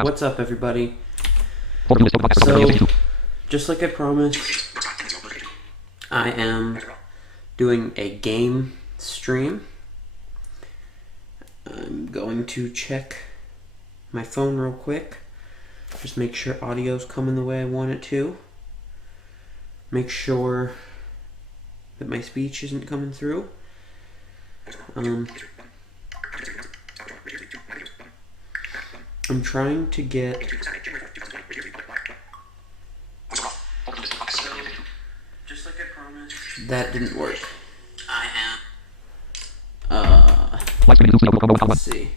What's up, everybody? So, just like I promised, I am doing a game stream. I'm going to check my phone real quick. Just make sure audio's coming the way I want it to. Make sure that my speech isn't coming through. I'm trying to get... Just like I promised. That didn't work. I am... let's see.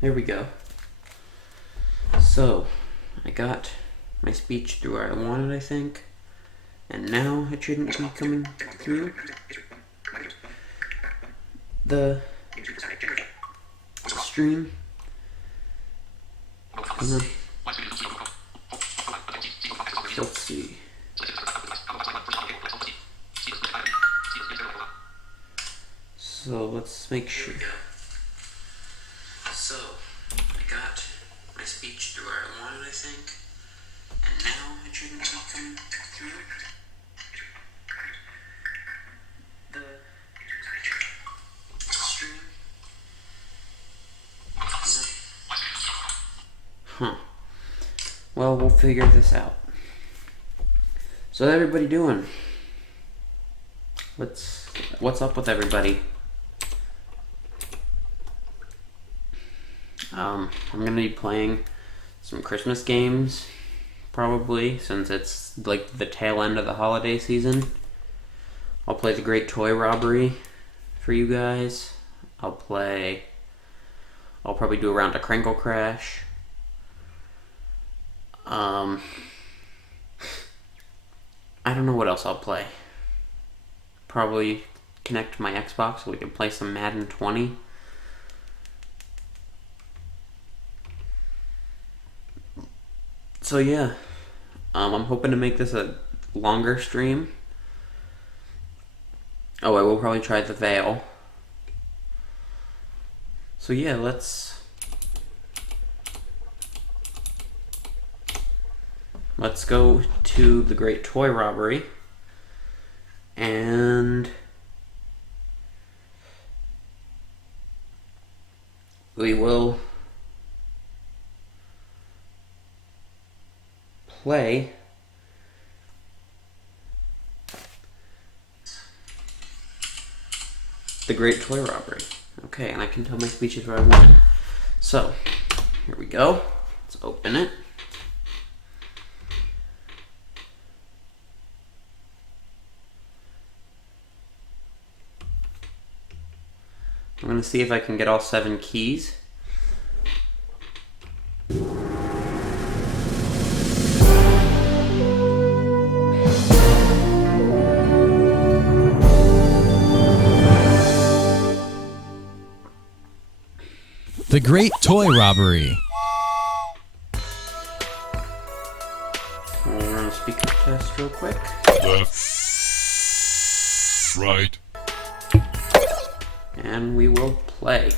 There we go. So, I got my speech through where I wanted, I think. And now it shouldn't be coming through the stream. Let's see. So let's make sure. So I got my speech through where I wanted, I think. And now it shouldn't be coming through the stream. Huh. Well, we'll figure this out. So how's everybody doing? What's up with everybody? I'm gonna be playing some Christmas games, probably, since it's like the tail end of the holiday season. I'll play The Great Toy Robbery for you guys. I'll probably do a round of Crinkle Crash. I don't know what else I'll play. Probably connect to my Xbox so we can play some Madden 20. So yeah, I'm hoping to make this a longer stream. Oh, I will probably try the Veil. So yeah, let's go to The Great Toy Robbery, and we will play The Great Toy Robbery. Okay, and I can tell my speech is where I want it. So, here we go. Let's open it. I'm going to see if I can get all 7 keys. The Great Toy Robbery. We'll run a speaker test real quick. Left, right. And we will play.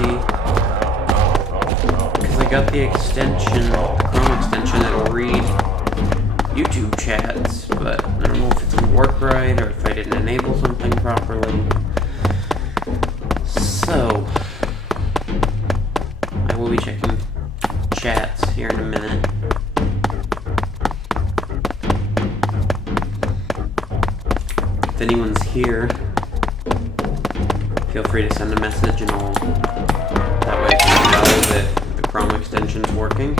see. Because I got the extension, the Chrome extension that'll read YouTube chats, but I don't know if it's gonna work right or if I didn't enable something properly. So, I will be checking chats here in a minute. If anyone's here, feel free to send a message and I'll, that way I can know that the Chrome extension's working.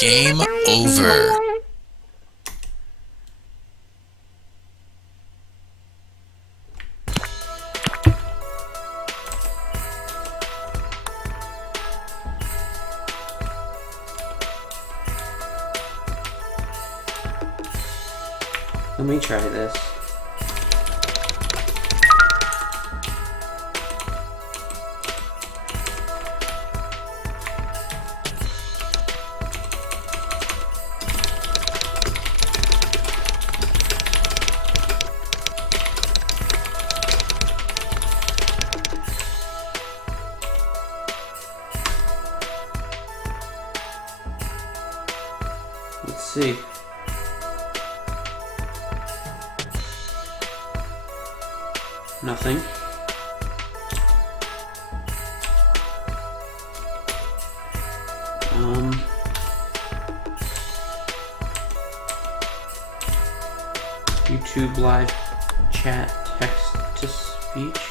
Game over. Let me try this. Let's see. Nothing. YouTube live chat text to speech.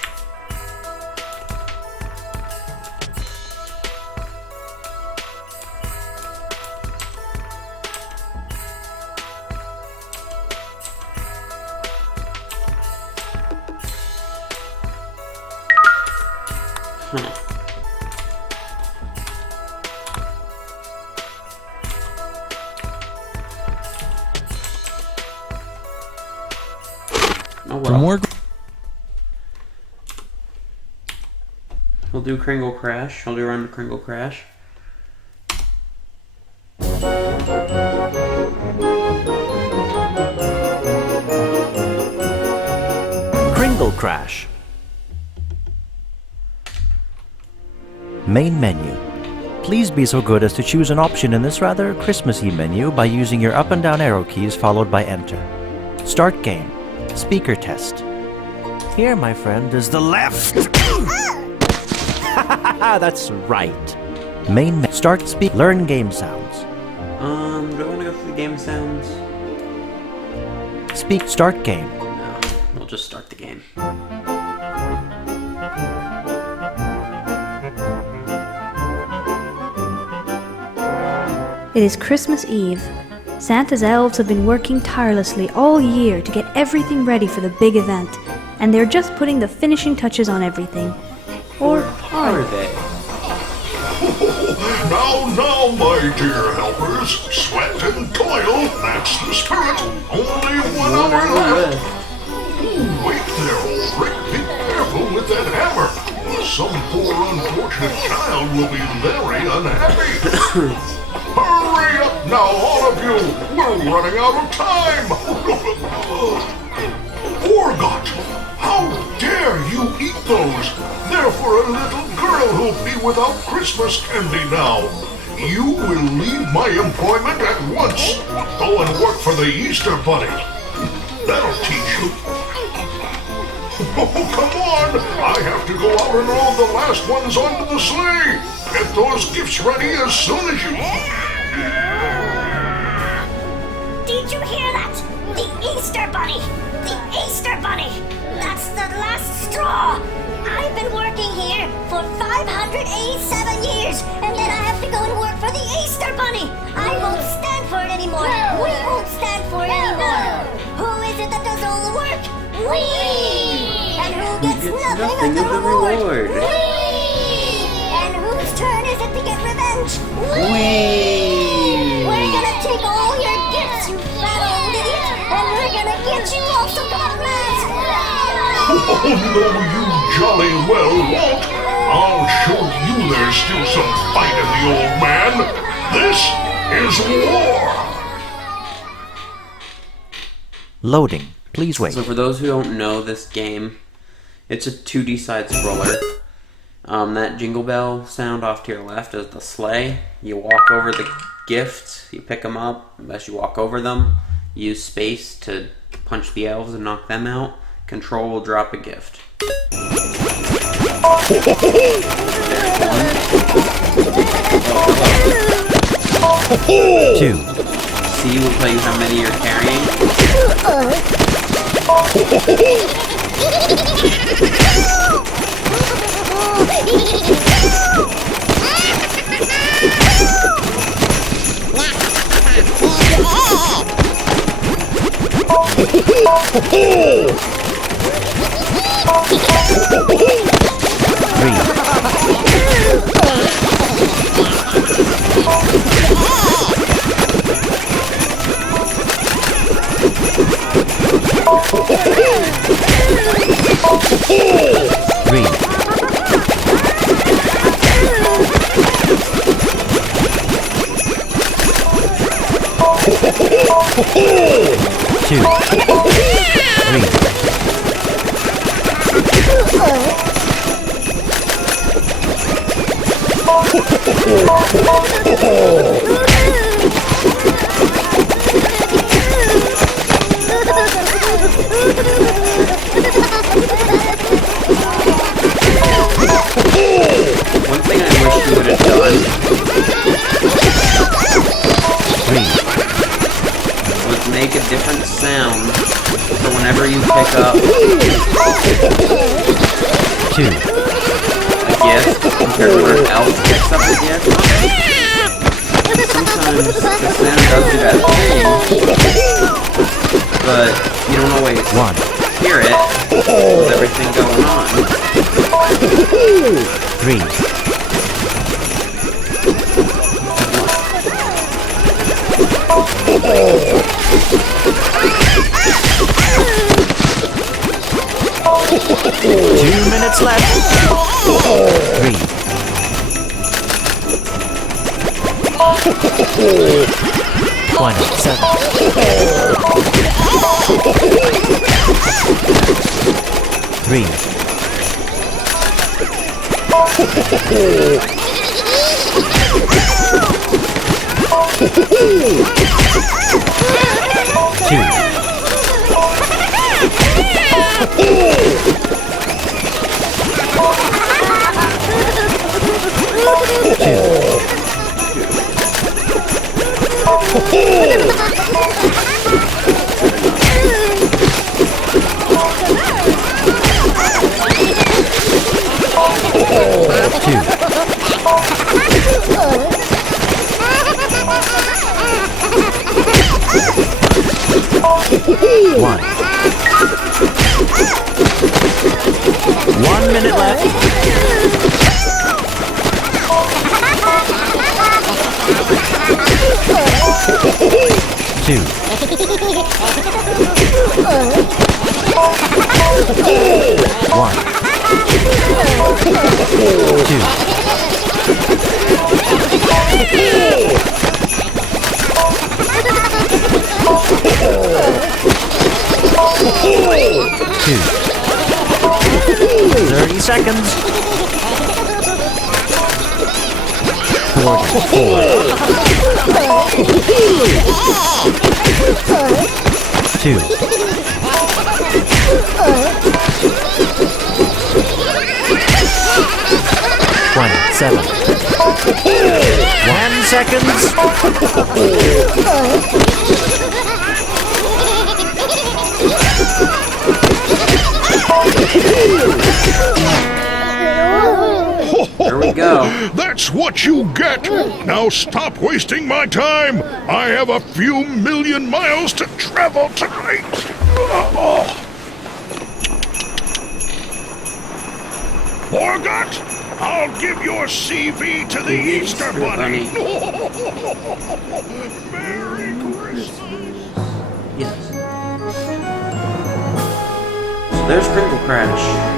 Oh well. For more, We'll do Kringle Crash. I'll do run to Kringle Crash. Kringle Crash. Main menu. Please be so good as to choose an option in this rather Christmassy menu by using your up and down arrow keys followed by Enter. Start game. Speaker test. Here, my friend, is the left. That's right. Start speak. Learn game sounds. Do I want to go through the game sounds? Speak. Start game. No, we'll just start the game. It is Christmas Eve. Santa's elves have been working tirelessly all year to get everything ready for the big event, and they're just putting the finishing touches on everything. Or Are they? Now, my dear helpers, sweat and toil, that's the spirit. Only 1 hour left. Wait there, Ulrich. Be careful with that hammer. Some poor unfortunate child will be very unhappy. Hurry up now, all of you! We're running out of time! Orgot! How dare you eat those? They're for a little girl who'll be without Christmas candy now. You will leave my employment at once. Go and work for the Easter Bunny. That'll teach you. Oh, come on! I have to go out and roll the last ones onto the sleigh. Get those gifts ready as soon as you... Easter Bunny! The Easter Bunny! That's the last straw! I've been working here for 587 years, and then I have to go and work for the Easter Bunny! I won't stand for it anymore! We won't stand for it anymore! Who is it that does all the work? We! And who gets nothing of the reward? We! And whose turn is it to get revenge? We! We're gonna take all your gifts, you fat old idiot, and we're gonna get you all some compliments! Oh, no, you jolly well won't. I'll show you there's still some fight in the old man. This is war. Loading. Please wait. So for those who don't know this game, it's a 2D side scroller. That jingle bell sound off to your left is the sleigh. You walk over the gifts, you pick them up. As you walk over them, use space to punch the elves and knock them out. Control will drop a gift. Two. C will tell you how many you're carrying. Three. Two. Three. One thing I wish you would have done was make a different sound for whenever you pick up Two. a gift compared to when an elf picks up a gift. Sometimes the sound does do that thing, but you don't always One. hear it with everything going on. Three. Two minutes left. Three. One. Seven. Three. Two. One. 1 minute left. Two. One. Two. Two. 30 seconds. 44. Two. One. 7. 10 seconds. That's what you get! Now stop wasting my time! I have a few million miles to travel tonight! Morgot, I'll give your CV to the Easter Bunny! Merry Christmas! Yes. So there's Crinkle Crash.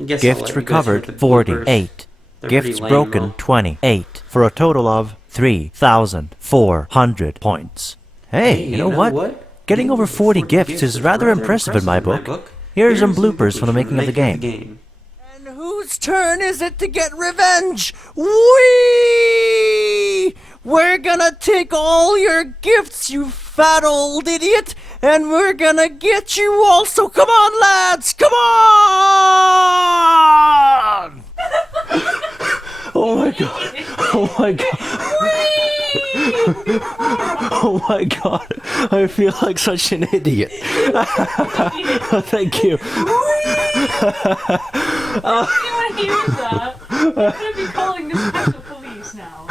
I guess I'll let Gifts you guys recovered hear the 48. bloopers. They're pretty Gifts lame, broken though. 28. For a total of 3,400 points. Hey, you know what? Getting over 40 gifts is rather impressive in my book. Here are some bloopers from the making of the game. And whose turn is it to get revenge? We! We're gonna take all your gifts, you fat old idiot, and we're gonna get you all. So come on, lads, come on! Oh my god. Oh my god. Oh my god. I feel like such an idiot. Thank you. You want to hear that? I'm going to be calling the special police now.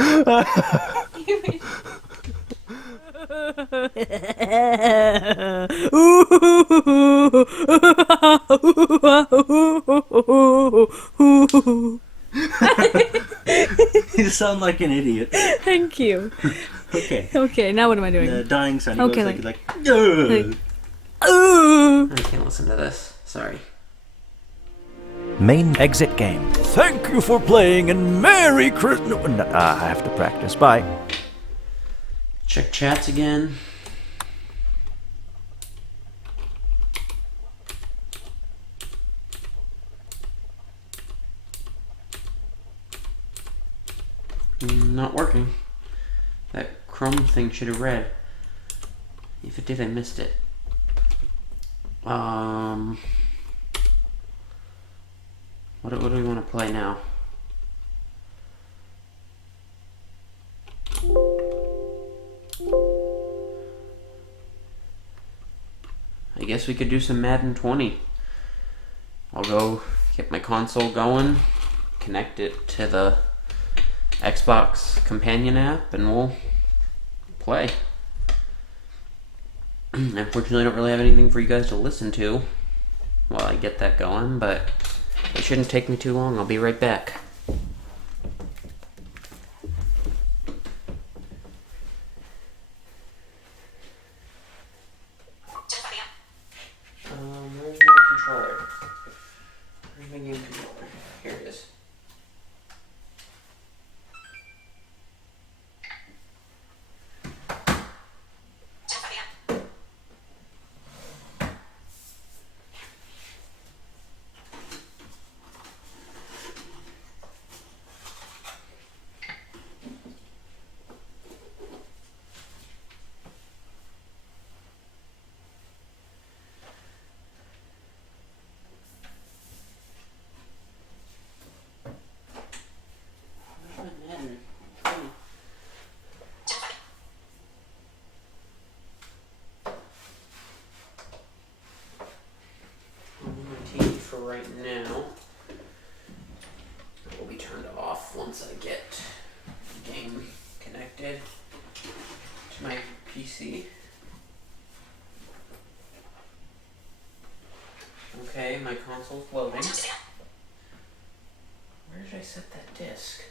You sound like an idiot. Thank you. Okay. Okay, now what am I doing? The dying sound. Okay, goes like, Ooh. I can't listen to this. Sorry. Main exit game. Thank you for playing and Merry Christmas. I have to practice. Bye. Check chats again. Not working. That Chrome thing should have read. If it did, I missed it. What do we want to play now? I guess we could do some Madden 20. I'll go get my console going, connect it to the Xbox companion app, and we'll play. Unfortunately, I don't really have anything for you guys to listen to while I get that going, but it shouldn't take me too long. I'll be right back. Where's my controller? Where's my game controller? Here it is. Where's my Madden? On my TV for right now. It will be turned off once I get the game connected to my PC. Okay, my console's loading. Where did I set that disc?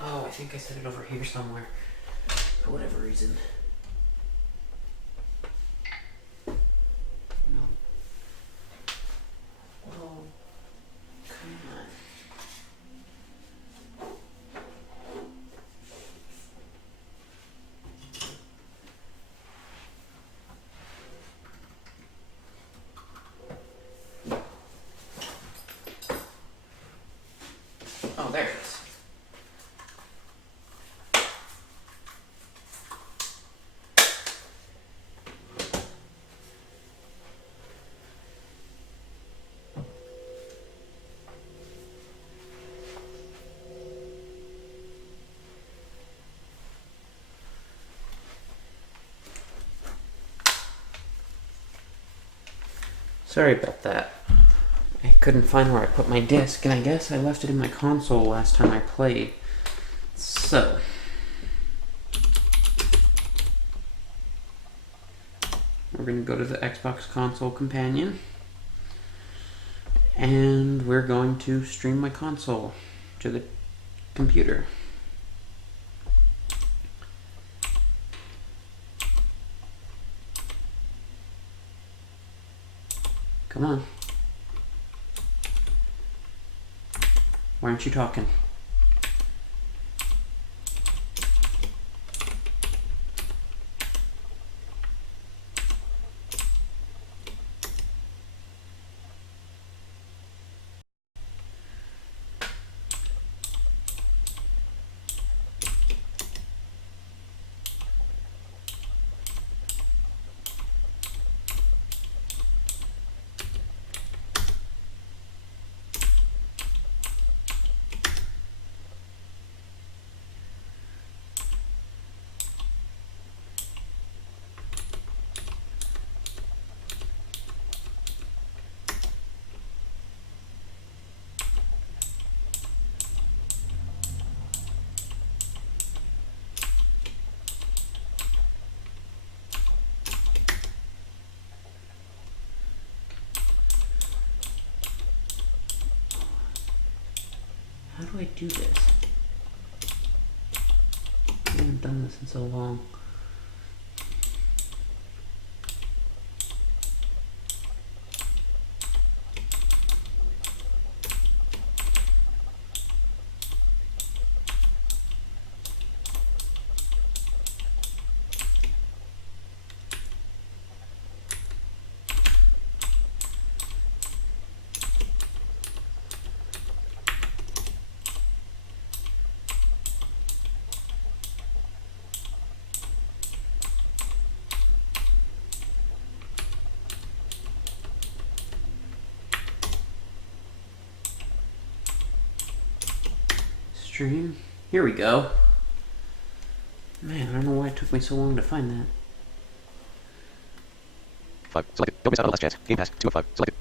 Oh, I think I set it over here somewhere. For whatever reason. No. Oh, come on. Oh, there it is. Sorry about that. I couldn't find where I put my disc, and I guess I left it in my console last time I played. So, we're going to go to the Xbox console companion, and we're going to stream my console to the computer. Come on. Why aren't you talking? How do I do this? I haven't done this in so long. Stream. Here we go. Man, I don't know why it took me so long to find that. 5. Selected. Don't miss out on last chance. Game Pass. 2 of 5. Selected.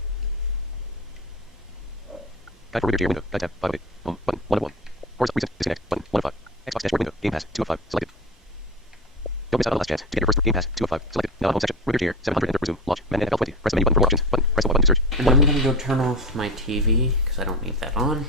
Guide for reader to your window. Guide tab. 5 of 8. Home. Button. 1 of 1. Course. Recent. Disconnect. Button. 1 of 5. Xbox dashboard window. Game Pass. 2 of 5. Selected. Don't miss out on last chance. To get your first Game Pass. 2 of 5. Selected. Now on home section. Reader tier. 700. Enter. Resume. Launch. Men NFL 20. Press the menu button for more options. Button. Press the button to search. And I'm gonna go turn off my TV because I don't need that on.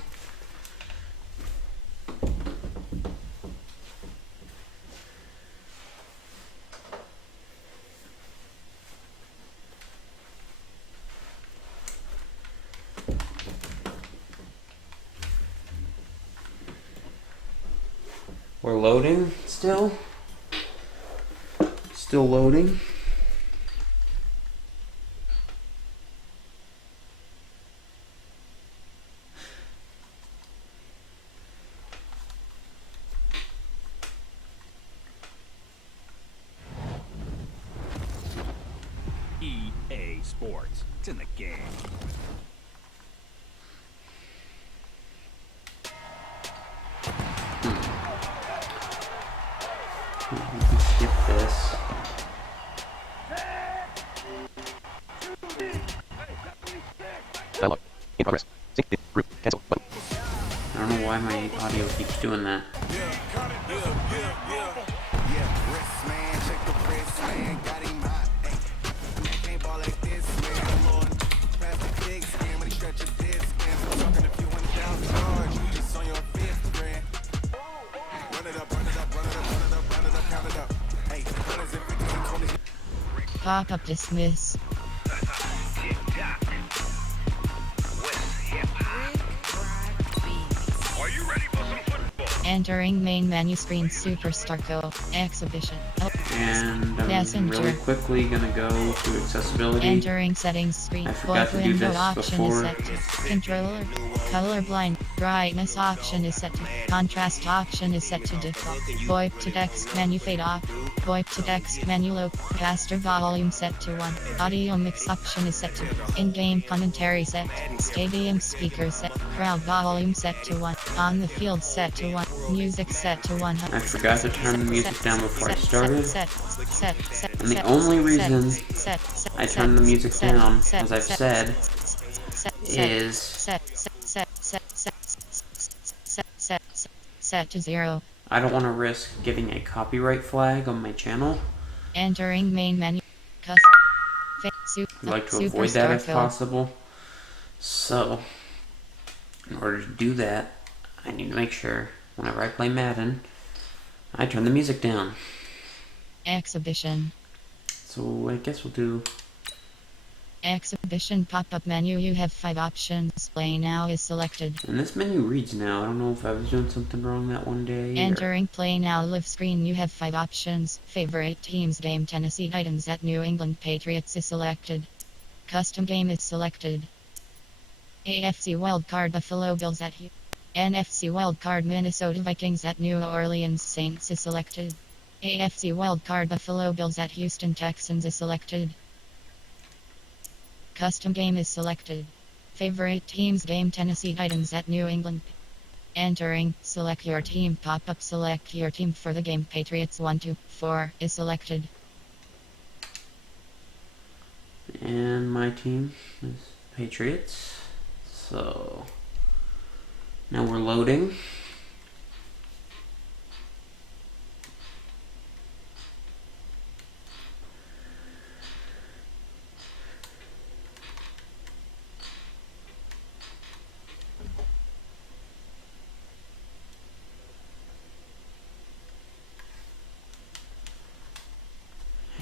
We're loading still. Still loading. EA Sports. It's in the game. We can skip this. Dialog. In progress. Sync. In. Group. Cancel. Button. I don't know why my audio keeps doing that. Pop-up dismiss. Entering main menu screen Superstar Go Exhibition. And I'm Messenger. really quickly gonna go to accessibility. Entering settings screen. I forgot to do Window this option before. is set to controller colorblind. Brightness option is set to. Contrast option is set to default. VoIP to text menu fade off. VoIP to text menu low. Caster volume set to 1. Audio mix option is set to. In-game commentary set. Stadium speaker set. Crowd volume set to 1. On the field set to 1. Music set to 1. I forgot to turn the music down before I started. And the only reason I turned the music down, as I've said, is set to 0. I don't want to risk getting a copyright flag on my channel. Entering main menu. I'd like to avoid that if possible. So, in order to do that, I need to make sure whenever I play Madden, I turn the music down. Exhibition. So I guess we'll do Exhibition pop-up menu. You have 5 options. Play now is selected. And this menu reads now. I don't know if I was doing something wrong that one day. Entering play now live screen. You have 5 options. Favorite teams game. Tennessee Titans at New England Patriots is selected. Custom game is selected. AFC wildcard Buffalo Bills at NFC wildcard Minnesota Vikings at New Orleans Saints is selected. AFC wildcard Buffalo Bills at Houston Texans is selected. Custom game is selected. Favorite teams game Tennessee Titans at New England. Entering, select your team pop-up. Select your team for the game. Patriots 1, 2, 4 is selected. And my team is Patriots. So now we're loading.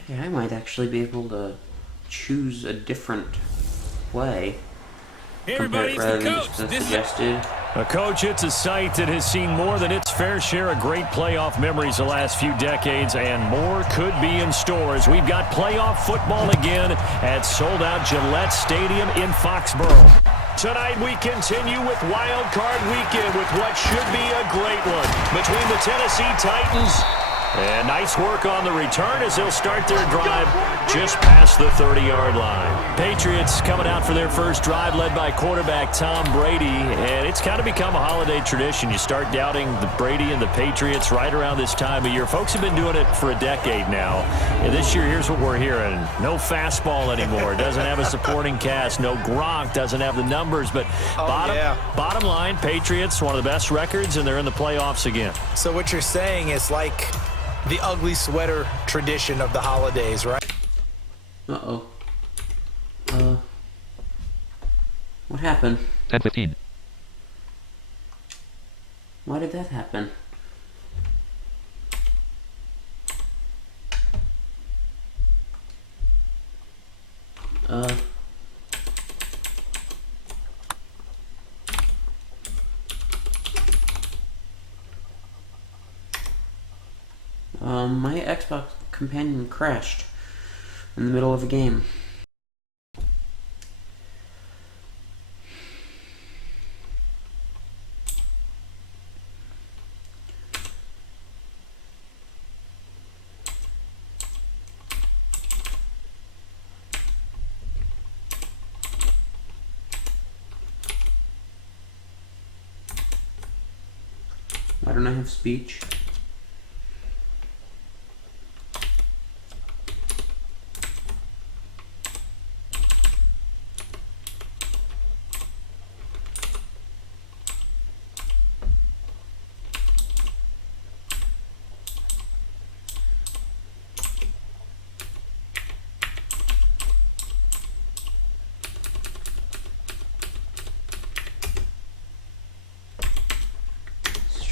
Hey, I might actually be able to choose a different play. Hey everybody, it's the coach. Suggested. A coach, it's a site that has seen more than its fair share of great playoff memories the last few decades, and more could be in store as we've got playoff football again at sold-out Gillette Stadium in Foxborough. Tonight we continue with Wild Card Weekend with what should be a great one between the Tennessee Titans. And nice work on the return as they'll start their drive just past the 30-yard line. Patriots coming out for their first drive led by quarterback Tom Brady. And it's kind of become a holiday tradition. You start doubting the Brady and the Patriots right around this time of year. Folks have been doing it for a decade now. And this year, here's what we're hearing. No fastball anymore. Doesn't have a supporting cast. No Gronk. Doesn't have the numbers. But bottom line, Patriots, one of the best records, and they're in the playoffs again. So what you're saying is like the ugly sweater tradition of the holidays, right? Uh-oh. What happened? 10:15. Why did that happen? My Xbox companion crashed in the middle of a game. Why don't I have speech?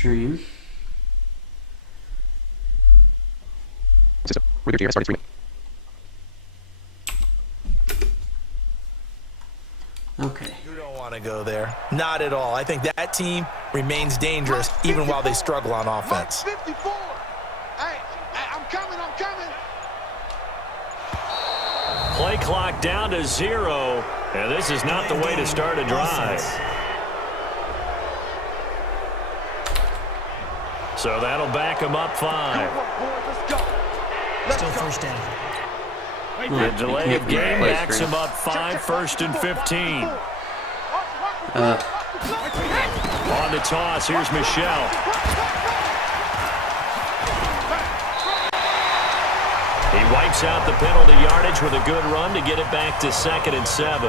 Stream. System. Regular gear has started streaming. Okay. You don't want to go there. Not at all. I think that team remains dangerous even while they struggle on offense. 54. Hey, I'm coming. Play clock down to 0, and this is not the way to start a drive. So that'll back him up 5. Still first down. The delay of game backs him up 5, 1st and 15. On the toss, here's Michelle. He wipes out the penalty yardage with a good run to get it back to 2nd and 7.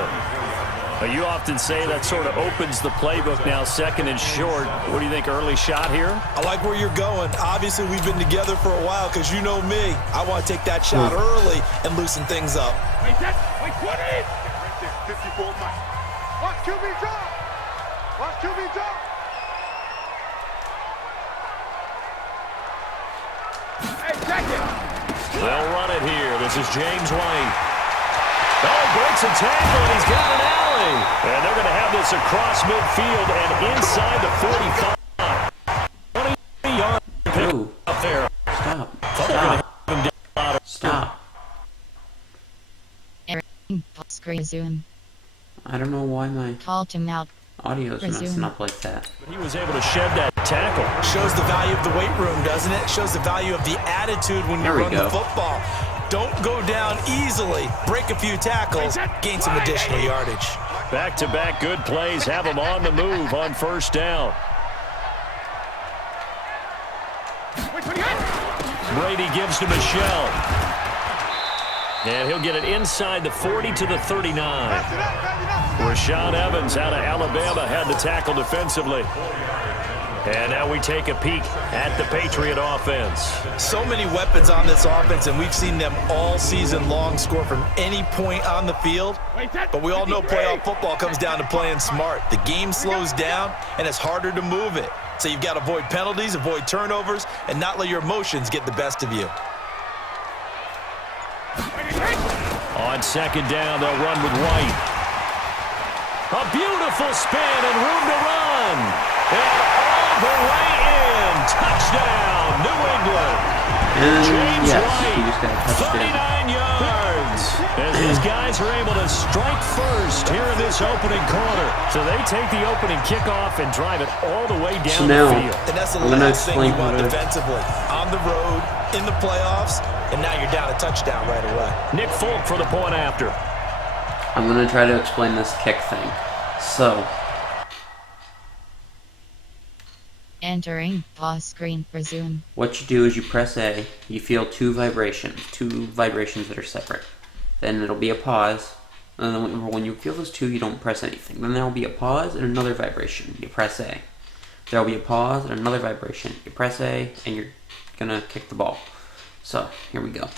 You often say that sort of opens the playbook now, 2nd and short. What do you think, early shot here? I like where you're going. Obviously, we've been together for a while because you know me. I want to take that shot early and loosen things up. Wait, 20. Right there, 54 miles. Watch QB drop. Watch QB drop. Hey, check it. They'll run it here. This is James White. Oh, breaks a tackle, and he's got an alley. And they're going to have this across midfield and inside the 45. 20-yard pick up there. Stop. Resume. I don't know why my Call him out. audio's messing up like that. But he was able to shed that tackle. Shows the value of the weight room, doesn't it? Shows the value of the attitude when you run the football. Don't go down easily. Break a few tackles. Gain some additional yardage. Back-to-back good plays. Have them on the move on 1st down. Brady gives to Michelle. And he'll get it inside the 40 to the 39. Rashaan Evans out of Alabama had the tackle defensively. And now we take a peek at the Patriot offense. So many weapons on this offense, and we've seen them all season long score from any point on the field. But we all know playoff football comes down to playing smart. The game slows down, and it's harder to move it. So you've got to avoid penalties, avoid turnovers, and not let your emotions get the best of you. On 2nd down, they'll run with White. A beautiful spin and room to run. And all the way in. Touchdown, New England. James White, he just got a touchdown. 39 yards. As these guys are able to strike first here in this opening quarter. So they take the opening kickoff and drive it all the way down the field. And that's the last thing you want defensively. On the road, in the playoffs, and now you're down a touchdown right away. Nick Folk for the point after. I'm going to try to explain this kick thing. So, Entering pause screen. Resume. what you do is you press A, you feel two vibrations that are separate. Then it'll be a pause, and then when you feel those two, you don't press anything. Then there will be a pause and another vibration. You press A. There will be a pause and another vibration. You press A, and you're going to kick the ball. So, here we go.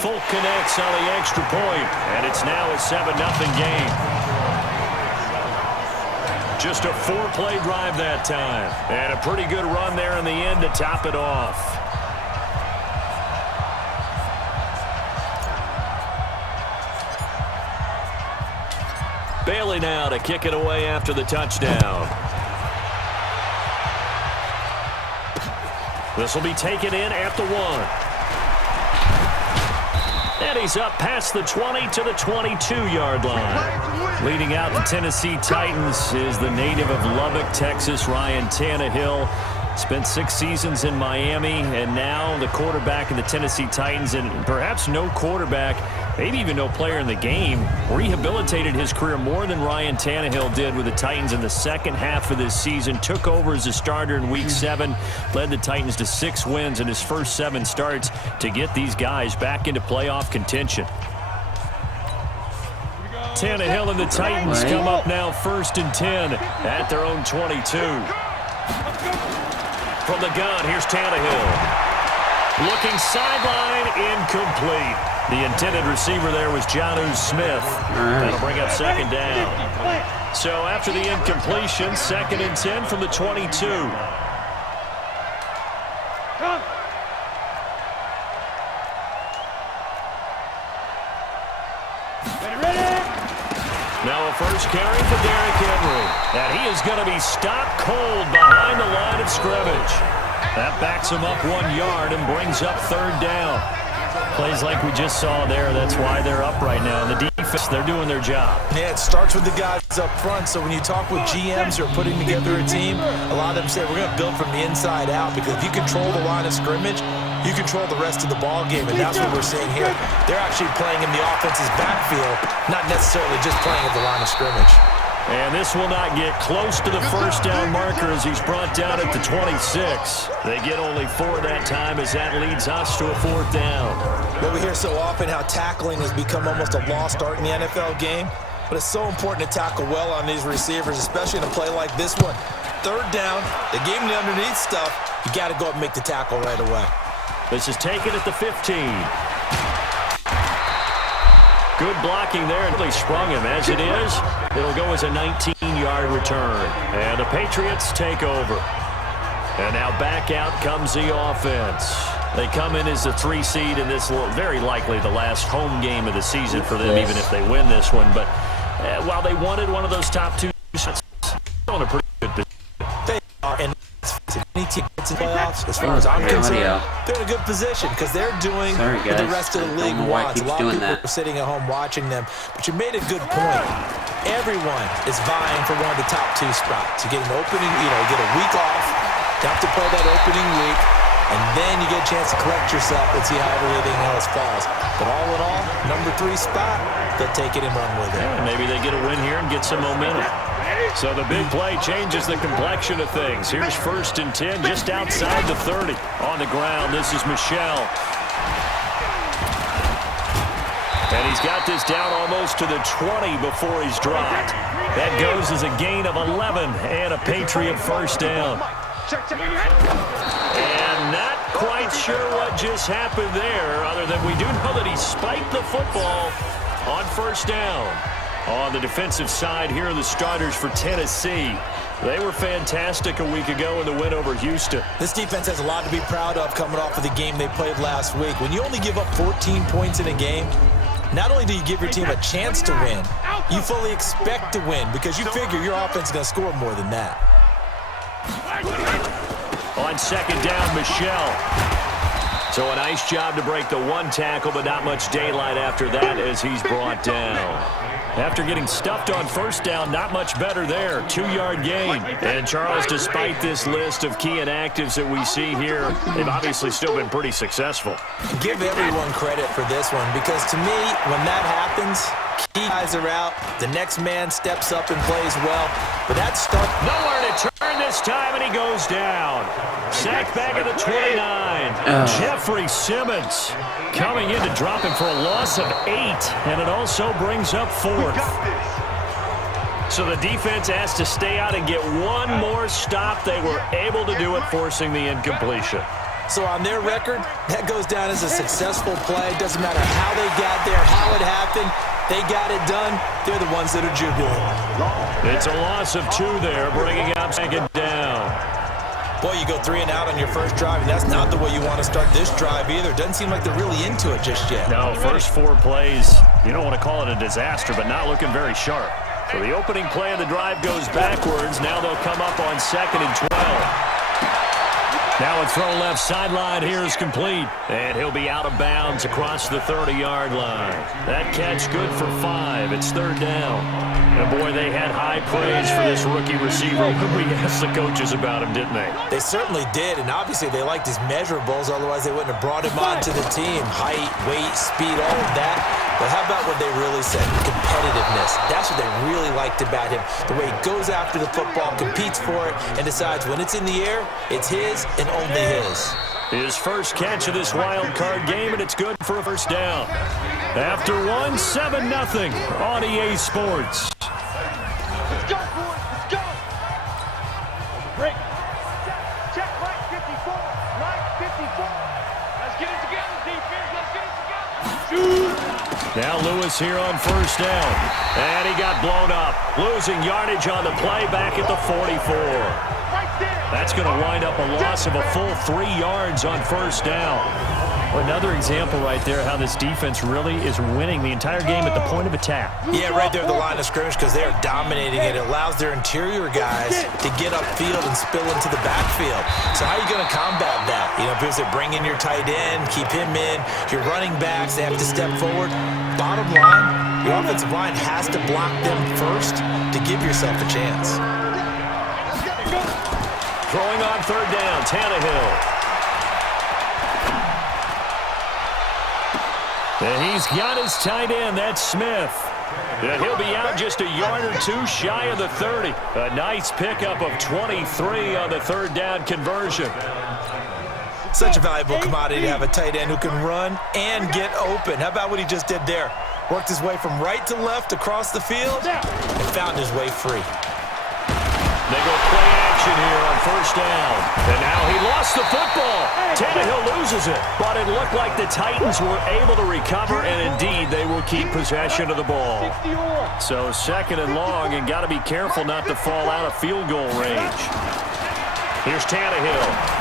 Folk connects on the extra point, and it's now a 7-0 game. Just a 4-play drive that time, and a pretty good run there in the end to top it off. Bailey now to kick it away after the touchdown. This will be taken in at the 1. And he's up past the 20 to the 22-yard line. Leading out the Tennessee Titans is the native of Lubbock, Texas, Ryan Tannehill. Spent 6 seasons in Miami, and now the quarterback of the Tennessee Titans, and perhaps no quarterback, maybe even no player in the game, rehabilitated his career more than Ryan Tannehill did with the Titans in the second half of this season. Took over as a starter in Week 7, led the Titans to 6 wins in his first 7 starts to get these guys back into playoff contention. Tannehill and the Titans come up now 1st and 10 at their own 22. From the gun, here's Tannehill. Looking sideline, incomplete. The intended receiver there was Jonnu Smith. That'll bring up 2nd down. So after the incompletion, 2nd and 10 from the 22. Now a first carry for Derrick Henry. And he is going to be stopped cold behind the line of scrimmage. That backs him up 1 yard and brings up 3rd down. Plays like we just saw there. That's why they're up right now. The defense defense. They're doing their job. Yeah, it starts with the guys up front. So when you talk with GMs who are putting together a team, a lot of them say we're going to build from the inside out, because if you control the line of scrimmage, you control the rest of the ball game, and that's what we're seeing here. They're actually playing in the offense's backfield, not necessarily just playing at the line of scrimmage. And this will not get close to the first down marker as he's brought down at the 26. They get only 4 that time as that leads us to a 4th down. Well, we hear so often how tackling has become almost a lost art in the NFL game, but it's so important to tackle well on these receivers, especially in a play like this one. 3rd down, they gave him the underneath stuff. You got to go up and make the tackle right away. This is taken at the 15. Good blocking there, and they sprung him. As it is, it'll go as a 19-yard return. And the Patriots take over. And now back out comes the offense. They come in as the 3 seed, and this will very likely the last home game of the season for them, even if they win this one. But while they wanted one of those top 2 shots, they're in a pretty good position. They are, and any team gets in playoffs, as far as I'm concerned, they're in a good position because they're doing what the rest of the league wants. A lot of people are sitting at home watching them. But you made a good point. Everyone is vying for one of the top 2 spots. You get an opening, you get a week off. You have to play that opening week. And then you get a chance to collect yourself and see how everything else falls. But all in all, number 3 spot, they'll take it and run with it. Yeah, maybe they get a win here and get some momentum. So the big play changes the complexion of things. Here's 1st and 10 just outside the 30. On the ground, this is Michel. And he's got this down almost to the 20 before he's dropped. That goes as a gain of 11 and a Patriot 1st down. And not quite sure what just happened there, other than we do know that he spiked the football on 1st down. On the defensive side, here are the starters for Tennessee. They were fantastic a week ago in the win over Houston. This defense has a lot to be proud of coming off of the game they played last week. When you only give up 14 points in a game, not only do you give your team a chance to win, you fully expect to win because you figure your offense is going to score more than that. On 2nd down, Michel. So a nice job to break the 1 tackle, but not much daylight after that as he's brought down. After getting stuffed on 1st down, not much better there. 2-yard gain. And Charles, despite this list of key inactives that we see here, they've obviously still been pretty successful. Give everyone credit for this one because to me, when that happens, key guys are out, the next man steps up and plays well. But that stuff... Nowhere to turn this time, and he goes down. Sacked back at the 29. Jeffrey Simmons coming in to drop him for a loss of 8, and it also brings up 4th. So the defense has to stay out and get one more stop. They were able to do it, forcing the incompletion. So on their record, that goes down as a successful play. Doesn't matter how they got there, how it happened. They got it done. They're the ones that are jubilant. It's a loss of 2 there, bringing up 2nd down. Boy, you go 3 and out on your first drive, and that's not the way you want to start this drive either. Doesn't seem like they're really into it just yet. No, first 4 plays, you don't want to call it a disaster, but not looking very sharp. So the opening play of the drive goes backwards. Now they'll come up on 2nd and 12. Now a throw left sideline here is complete. And he'll be out of bounds across the 30-yard line. That catch good for 5. It's 3rd down. And boy, they had high praise for this rookie receiver when we asked the coaches about him, didn't they? They certainly did, and obviously they liked his measurables, otherwise they wouldn't have brought him onto the team. Height, weight, speed, all of that. But how about what they really said? Competitiveness. That's what they really liked about him. The way he goes after the football, competes for it, and decides when it's in the air, it's his and only his. His first catch of this wild card game, and it's good for a 1st down. After 1, 7-0 on EA Sports. Let's go, boys. Let's go. Break. Check right 54. Right 54. Let's get it together, defense. Let's get it together. Now Lewis here on 1st down. And he got blown up. Losing yardage on the play back at the 44. That's going to wind up a loss of a full 3 yards on 1st down. Another example right there how this defense really is winning the entire game at the point of attack. Yeah, right there at the line of scrimmage because they're dominating it. It allows their interior guys to get upfield and spill into the backfield. So how are you going to combat that? Because they bring in your tight end, keep him in. Your running backs, they have to step forward. Bottom line, Your offensive line has to block them first to give yourself a chance. Throwing on third down, Tannehill. And he's got his tight end, that's Smith. And he'll be out just a yard or two shy of the 30. A nice pickup of 23 on the third down conversion. Such a valuable commodity to have a tight end who can run and get open. How about what he just did there? Worked his way from right to left across the field and found his way free. They go play action here on first down. And now he lost the football. Tannehill loses it. But it looked like the Titans were able to recover, and indeed they will keep possession of the ball. So second and long, and got to be careful not to fall out of field goal range. Here's Tannehill.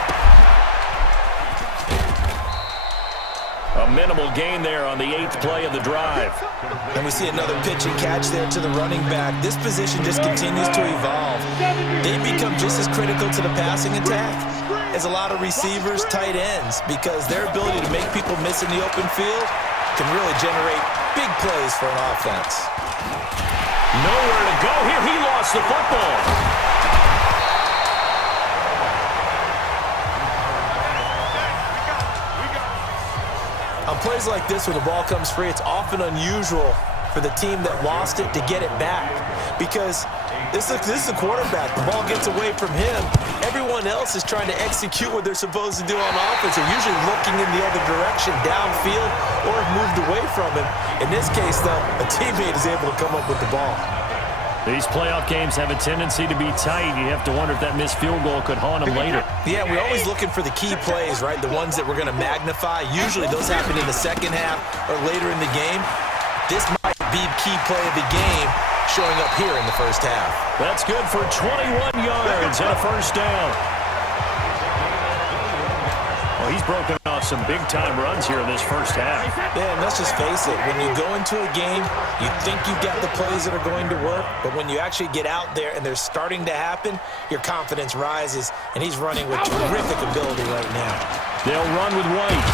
A minimal gain there on the 8th play of the drive. And we see another pitch and catch there to the running back. This position just continues to evolve. They become just as critical to the passing attack as a lot of receivers, tight ends, because their ability to make people miss in the open field can really generate big plays for an offense. Nowhere to go here. He lost the football. On plays like this where the ball comes free, it's often unusual for the team that lost it to get it back, because this is a quarterback. The ball gets away from him. Everyone else is trying to execute what they're supposed to do on offense. They're usually looking in the other direction, downfield, or have moved away from him. In this case, though, a teammate is able to come up with the ball. These playoff games have a tendency to be tight. You have to wonder if that missed field goal could haunt them later. Yeah, we're always looking for the key plays, right? The ones that we're going to magnify. Usually those happen in the second half or later in the game. This might be key play of the game showing up here in the first half. That's good for 21 yards and a first down. Well, he's broken off some big-time runs here in this first half. Yeah, and let's just face it. When you go into a game, you think you've got the plays that are going to work, but when you actually get out there and they're starting to happen, your confidence rises, and he's running with terrific ability right now. They'll run with White.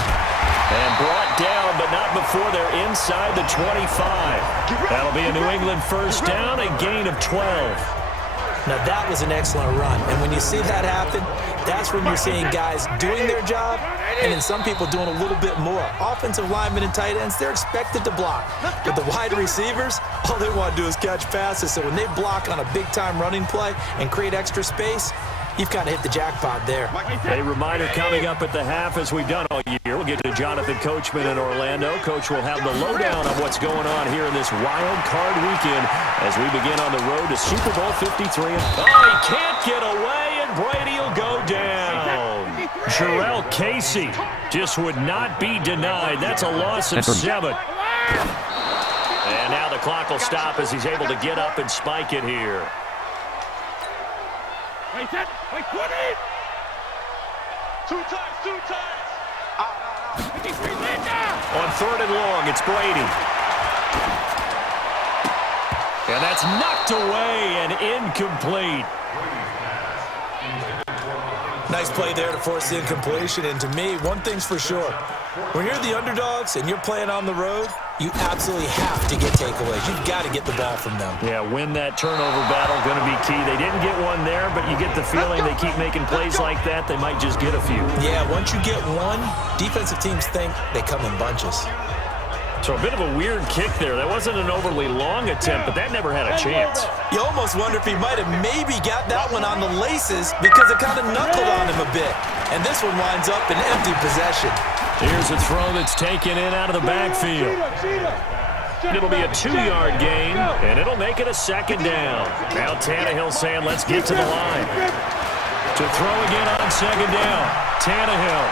And brought down, but not before they're inside the 25. That'll be a New England first down, a gain of 12. Now that was an excellent run, and when you see that happen, that's when you're seeing guys doing their job, and then some people doing a little bit more. Offensive linemen and tight ends, they're expected to block. But the wide receivers, all they want to do is catch passes. So when they block on a big-time running play and create extra space, you've kind of hit the jackpot there. A reminder coming up at the half, as we've done all year. We'll get to Jonathan Coachman in Orlando. Coach will have the lowdown on what's going on here in this wild card weekend as we begin on the road to Super Bowl 53. Oh, he can't get away, and Brady will go down. Jarrell Casey just would not be denied. That's a loss of 7. And now the clock will stop as he's able to get up and spike it here. Wait, set, wait, 20! Two times! On third and long, it's Brady. And that's knocked away and incomplete. Nice play there to force the incompletion, and to me, one thing's for sure. When you're the underdogs and you're playing on the road, you absolutely have to get takeaways. You've got to get the ball from them. Yeah, win that turnover battle, going to be key. They didn't get one there, but you get the feeling they keep making plays like that, they might just get a few. Yeah, once you get one, defensive teams think they come in bunches. So a bit of a weird kick there. That wasn't an overly long attempt, but that never had a chance. You almost wonder if he might have maybe got that one on the laces because it kind of knuckled on him a bit. And this one winds up in empty possession. Here's a throw that's taken in out of the backfield. It'll be a 2-yard gain, and it'll make it a second down. Now Tannehill saying, let's get to the line. To throw again on second down. Tannehill.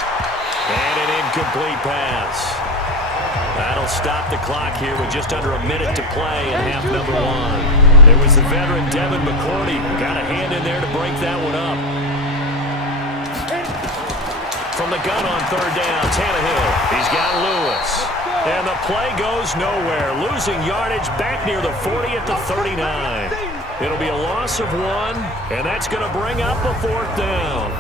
And an incomplete pass. That'll stop the clock here with just under a minute to play in half number 1. There was the veteran Devin McCourty. Got a hand in there to break that one up. From the gun on third down, Tannehill. He's got Lewis. And the play goes nowhere. Losing yardage back near the 40 at the 39. It'll be a loss of 1, and that's going to bring up a 4th down.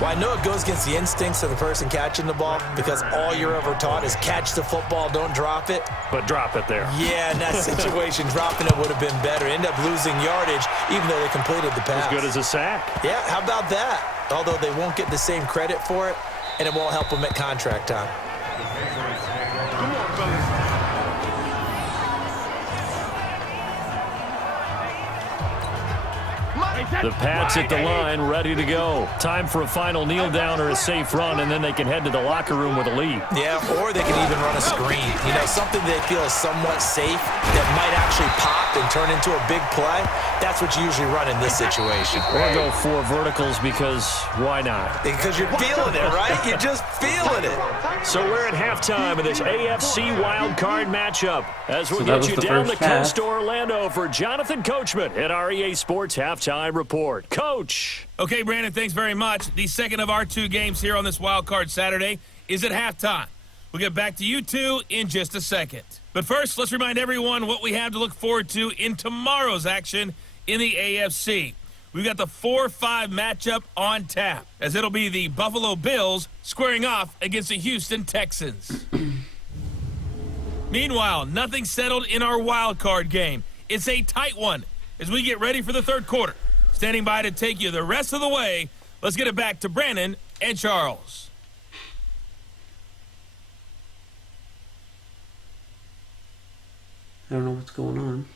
Well, I know it goes against the instincts of the person catching the ball because all you're ever taught is catch the football, don't drop it. But drop it there. Yeah, in that situation, dropping it would have been better. End up losing yardage even though they completed the pass. As good as a sack. Yeah, how about that? Although they won't get the same credit for it, and it won't help them at contract time. Come on, fellas. The Pats at the line, ready to go. Time for a final kneel down or a safe run, and then they can head to the locker room with a lead. Yeah, or they can even run a screen. You know, something they feel is somewhat safe that might actually pop and turn into a big play. That's what you usually run in this situation. Or go 4 verticals because why not? Because you're feeling it, right? You're just feeling it. So we're at halftime of this AFC wild card matchup. As we'll get you down the coast to Orlando for Jonathan Coachman at our EA Sports Halftime Report. Coach. Okay, Brandon, thanks very much. The second of our 2 games here on this wild card Saturday is at halftime. We'll get back to you two in just a second. But first, let's remind everyone what we have to look forward to in tomorrow's action in the AFC. We've got the 4-5 matchup on tap, as it'll be the Buffalo Bills squaring off against the Houston Texans. Meanwhile, nothing settled in our wild card game. It's a tight one as we get ready for the third quarter. Standing by to take you the rest of the way, let's get it back to Brandon and Charles. I don't know what's going on.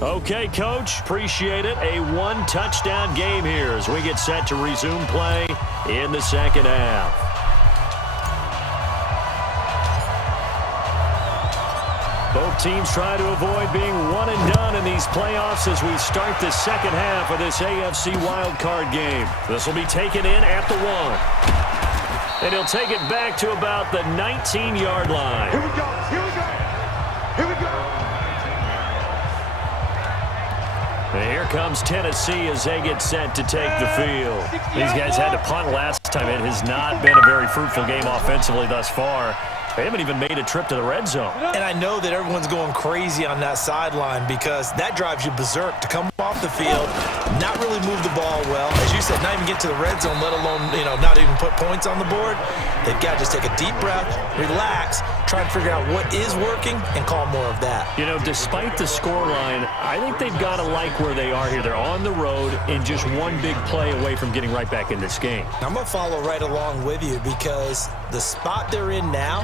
Okay, Coach, appreciate it. A 1-touchdown game here as we get set to resume play in the second half. Both teams try to avoid being one and done in these playoffs as we start the second half of this AFC wildcard game. This will be taken in at the 1. And he'll take it back to about the 19-yard line. Here we go. Here we go. Here we go. And here comes Tennessee as they get set to take the field. These guys had to punt last time. It has not been a very fruitful game offensively thus far. They haven't even made a trip to the red zone. And I know that everyone's going crazy on that sideline because that drives you berserk to come off the field, not really move the ball well. As you said, not even get to the red zone, let alone, not even put points on the board. They've got to just take a deep breath, relax, try and figure out what is working and call more of that. Despite the scoreline, I think they've got to like where they are here. They're on the road and just one big play away from getting right back in this game. I'm going to follow right along with you because the spot they're in now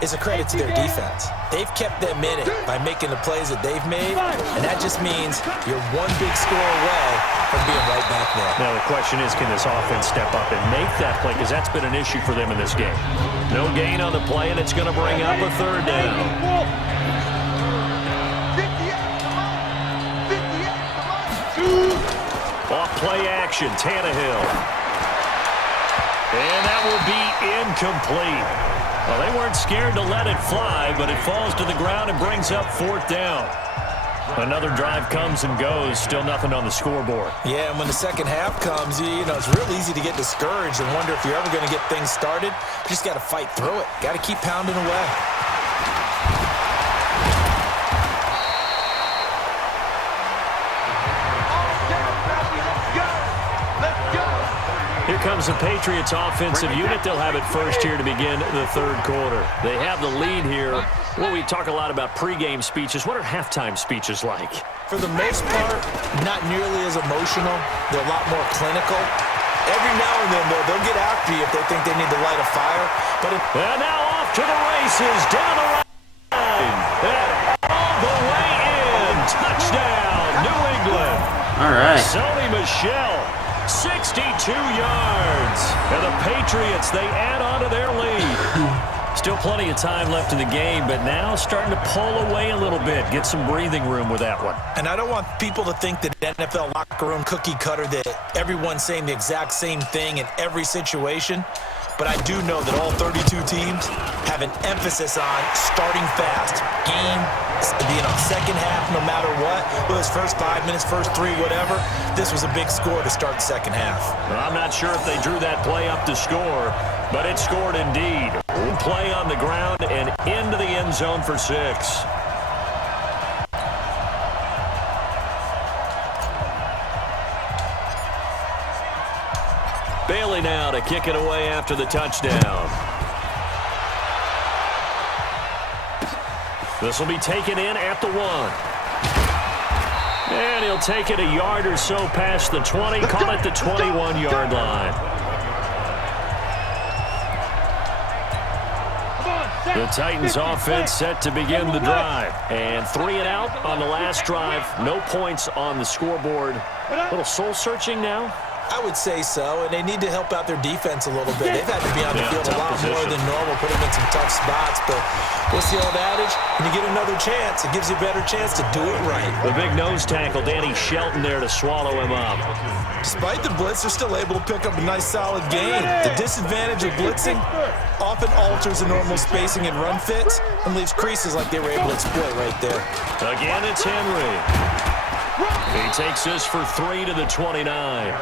is a credit to their defense. They've kept them in it by making the plays that they've made, and that just means you're one big score away from being right back there. Now the question is, can this offense step up and make that play? Because that's been an issue for them in this game. No gain on the play, and it's going to bring up a third down. Off play action, Tannehill. And that will be incomplete. Well, they weren't scared to let it fly, but it falls to the ground and brings up 4th down. Another drive comes and goes, still nothing on the scoreboard. Yeah, and when the second half comes, it's real easy to get discouraged and wonder if you're ever going to get things started. You just got to fight through it. Got to keep pounding away. Here comes the Patriots offensive unit. They'll have it first here to begin the third quarter. They have the lead here. Well, we talk a lot about pregame speeches. What are halftime speeches like? For the most part, not nearly as emotional. They're a lot more clinical. Every now and then, though, they'll get after you if they think they need to light a fire. And now off to the races, down the line, and all the way in. Touchdown, New England. All right. Sony Michel. 62 yards. And the Patriots, they add on to their lead. Still plenty of time left in the game, but now starting to pull away a little bit. Get some breathing room with that one. And I don't want people to think that NFL locker room cookie cutter, that everyone's saying the exact same thing in every situation. But I do know that all 32 teams have an emphasis on starting fast. Game, second half, no matter what. Whether it's first 5 minutes, first 3, whatever. This was a big score to start the second half. Well, I'm not sure if they drew that play up to score, but it scored indeed. Play on the ground and into the end zone for 6. Bailey now to kick it away after the touchdown. This will be taken in at the 1. And he'll take it a yard or so past the 20, call it the 21-yard line. The Titans offense set to begin the drive. And 3 and out on the last drive. No points on the scoreboard. A little soul-searching now? I would say so, and they need to help out their defense a little bit. They've had to be on the field a lot more than normal, put them in some tough spots. But what's the old adage? When you get another chance, it gives you a better chance to do it right. The big nose tackle, Danny Shelton, there to swallow him up. Despite the blitz, they're still able to pick up a nice, solid gain. The disadvantage of blitzing often alters the normal spacing and run fits and leaves creases like they were able to exploit right there. Again, it's Henry. He takes this for 3 to the 29.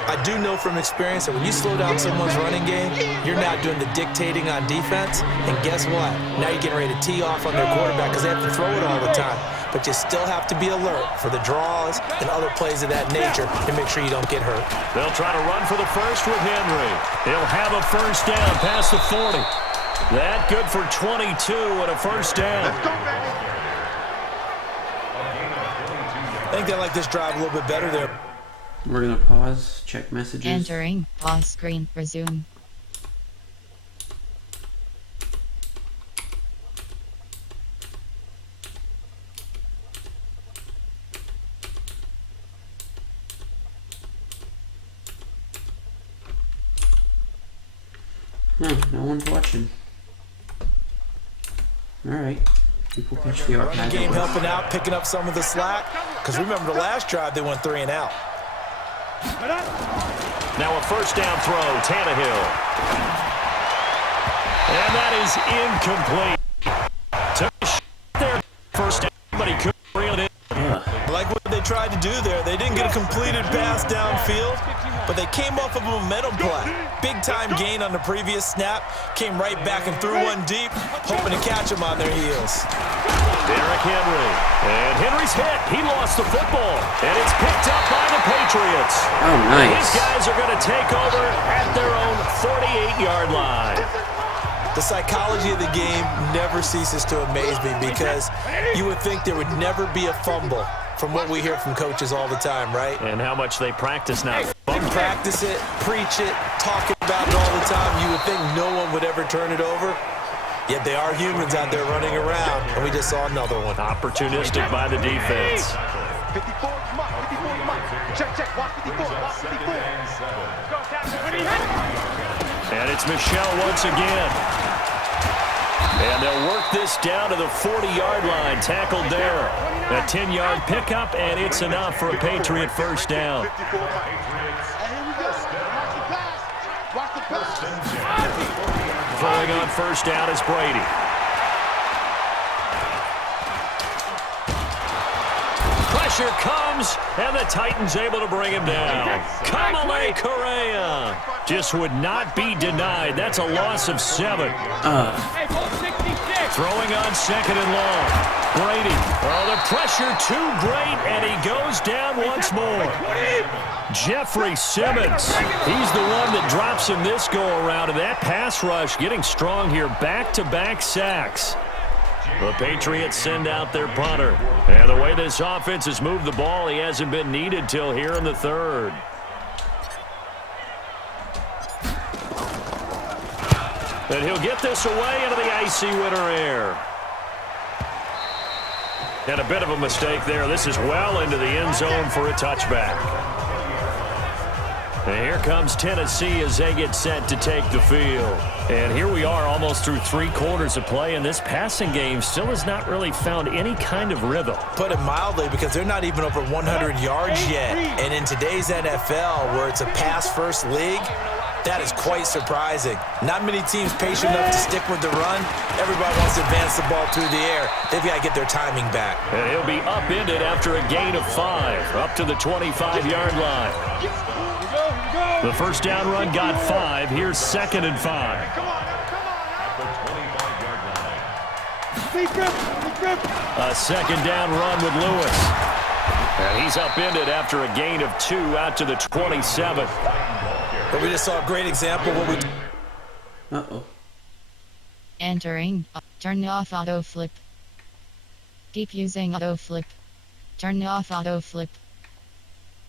I do know from experience that when you slow down someone's running game, you're not doing the dictating on defense. And guess what? Now you're getting ready to tee off on their quarterback because they have to throw it all the time. But you still have to be alert for the draws and other plays of that nature to make sure you don't get hurt. They'll try to run for the first with Henry. He'll have a first down past the 40. That good for 22 and a first down. I think they like this drive a little bit better there. We're going to pause, check messages. Entering. Pause screen. Resume. No one's watching. Alright. People catch the archive. Game helping out, picking up some of the slack. Because remember the last drive, they went 3 and out. Now a first down throw, Tannehill. And that is incomplete. Took a shot there, first down, but he couldn't reel it in. Like what they tried to do there, they didn't get a completed pass downfield, but they came off of a momentum play. Big-time gain on the previous snap, came right back and threw one deep, hoping to catch them on their heels. Derrick Henry. And Henry's hit. He lost the football. And it's picked up by the Patriots. Oh, nice. These guys are going to take over at their own 48-yard line. The psychology of the game never ceases to amaze me because you would think there would never be a fumble from what we hear from coaches all the time, right? And how much they practice now. They practice it, preach it, talk about it all the time. You would think no one would ever turn it over. Yet they are humans out there running around, and we just saw another one. Opportunistic by the defense. 54, come on, 54, come on. Check, watch 54, watch 54. And it's Michelle once again. And they'll work this down to the 40-yard line, tackled there. A 10-yard pickup, and it's enough for a Patriot first down. Throwing on first down is Brady. Pressure comes, and the Titans able to bring him down. Kamalei Correa just would not be denied. That's a loss of 7. Throwing on second and long. Brady. Oh, the pressure too great, and he goes down once more. Jeffrey Simmons. He's the one that drops him this go-around, and that pass rush getting strong here. Back-to-back sacks. The Patriots send out their punter. And the way this offense has moved the ball, he hasn't been needed till here in the third. And he'll get this away into the icy winter air. And a bit of a mistake there. This is well into the end zone for a touchback. And here comes Tennessee as they get set to take the field. And here we are almost through 3 quarters of play, and this passing game still has not really found any kind of rhythm. Put it mildly, because they're not even over 100 yards yet. And in today's NFL, where it's a pass-first league, that is quite surprising. Not many teams patient enough to stick with the run. Everybody wants to advance the ball through the air. They've got to get their timing back. And he'll be upended after a gain of 5, up to the 25-yard line. The first down run got 5. Here's 2nd and 5. A second down run with Lewis. And he's upended after a gain of 2 out to the 27. But we just saw a great example of what we... Uh-oh. Entering. Turn off auto flip. Keep using auto flip. Turn off auto flip.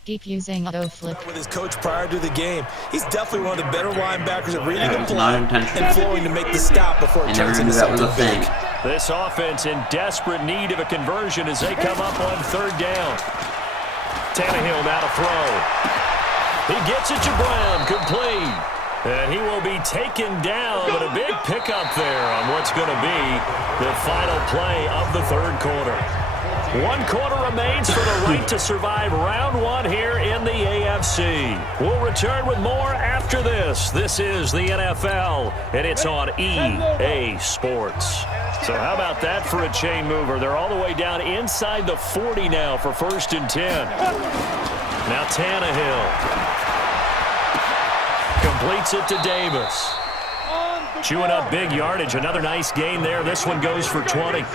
Keep using auto flip. With his coach prior to the game, he's definitely one of the better linebackers at reading the not play intentional. and flowing to make the stop before I it never turns knew into that was a something thing. big. This offense in desperate need of a conversion as they come up on third down. Tannehill now to throw. He gets it to Brown, complete. And he will be taken down, but a big pickup there on what's going to be the final play of the third quarter. 1 quarter remains for the right to survive round 1 here in the AFC. We'll return with more after this. This is the NFL, and it's on EA Sports. So how about that for a chain mover? They're all the way down inside the 40 now for 1st and 10. Now Tannehill completes it to Davis. Chewing up big yardage. Another nice gain there. This one goes for 20.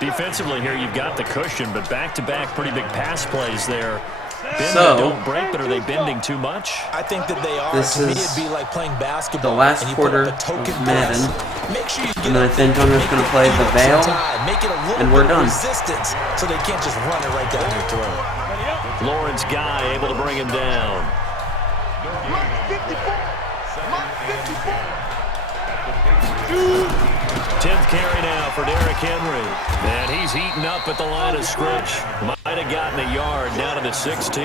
Defensively here, you've got the cushion, but back-to-back pretty big pass plays there. Bend So, but don't break, but are they bending too much? I think that they are. This to me, is it'd be like playing basketball. the last and you quarter put up a token of Madden. press. Make sure you get And then I think I'm just going to play the Veil, Make it a little and we're bit of done. resistance so they can't just run it right down your throat. Lawrence Guy able to bring him down. 10th carry now for Derrick Henry. And he's heating up at the line of scrimmage. Might have gotten a yard down to the 16.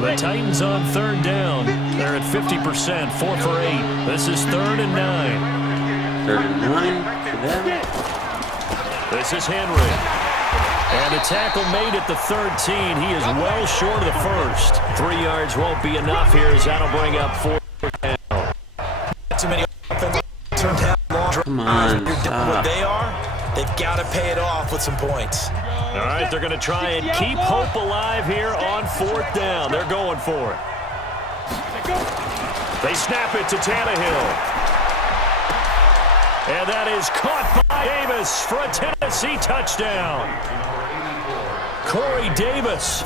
The Titans on third down. They're at 50%, 4 for 8. This is 3rd and 9. 3rd and 9 for them. This is Henry. And the tackle made at the 13. He is well short of the first. 3 yards won't be enough here as that'll bring up 4th down. Too many offensive turned down long drives. Come on, What stop. they are, they've got to pay it off with some points. All right, they're going to try and keep hope alive here on 4th down. They're going for it. They snap it to Tannehill. And that is caught by Davis for a Tennessee touchdown. Corey Davis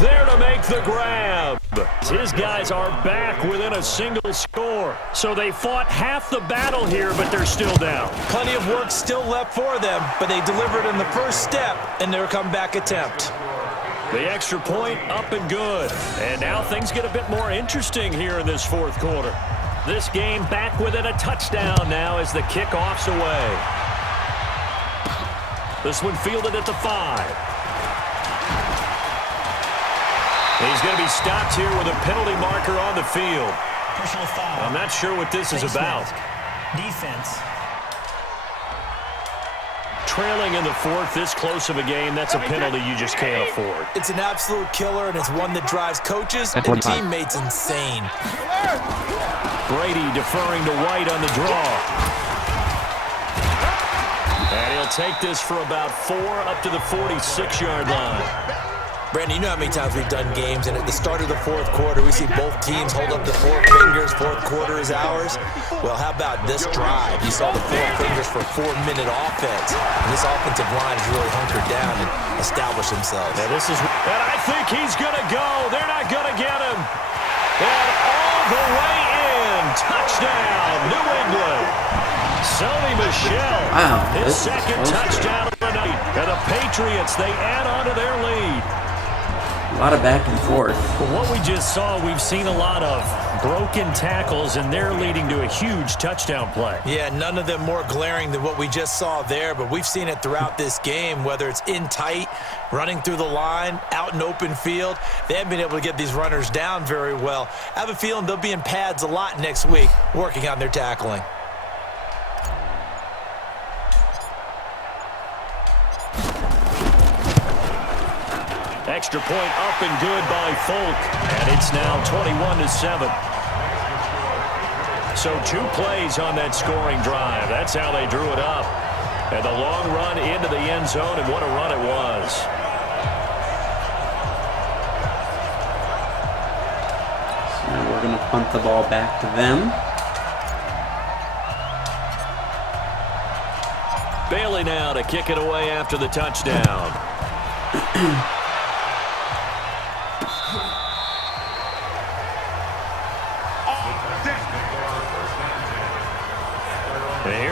there to make the grab. His guys are back within a single score. So they fought half the battle here, but they're still down. Plenty of work still left for them, but they delivered in the first step in their comeback attempt. The extra point up and good. And now things get a bit more interesting here in this 4th quarter. This game back within a touchdown now as the kickoff's away. This one fielded at the 5. He's going to be stopped here with a penalty marker on the field. Personal foul. I'm not sure what this is about. Defense. Trailing in the 4th, this close of a game, that's a penalty you just can't afford. It's an absolute killer, and it's one that drives coaches and teammates insane. Brady deferring to White on the draw. And he'll take this for about 4 up to the 46-yard line. Brandon, you know how many times we've done games, and at the start of the 4th quarter, we see both teams hold up the 4 fingers, 4th quarter is ours. Well, how about this drive? You saw the 4 fingers for 4-minute offense. And this offensive line has really hunkered down and established themselves. Now this is, and I think he's going to go. They're not going to get him. And all the way in. Touchdown, New England. Sony Michel. Wow, His this is second close. touchdown of the night. And the Patriots, they add on to their lead. A lot of back and forth. But what we just saw, we've seen a lot of broken tackles, and they're leading to a huge touchdown play. Yeah, none of them more glaring than what we just saw there, but we've seen it throughout this game, whether it's in tight, running through the line, out in open field. They haven't been able to get these runners down very well. I have a feeling they'll be in pads a lot next week, working on their tackling. Extra point up and good by Folk, and it's now 21-7. So 2 plays on that scoring drive. That's how they drew it up. And the long run into the end zone, and what a run it was. So now we're going to punt the ball back to them. Bailey now to kick it away after the touchdown.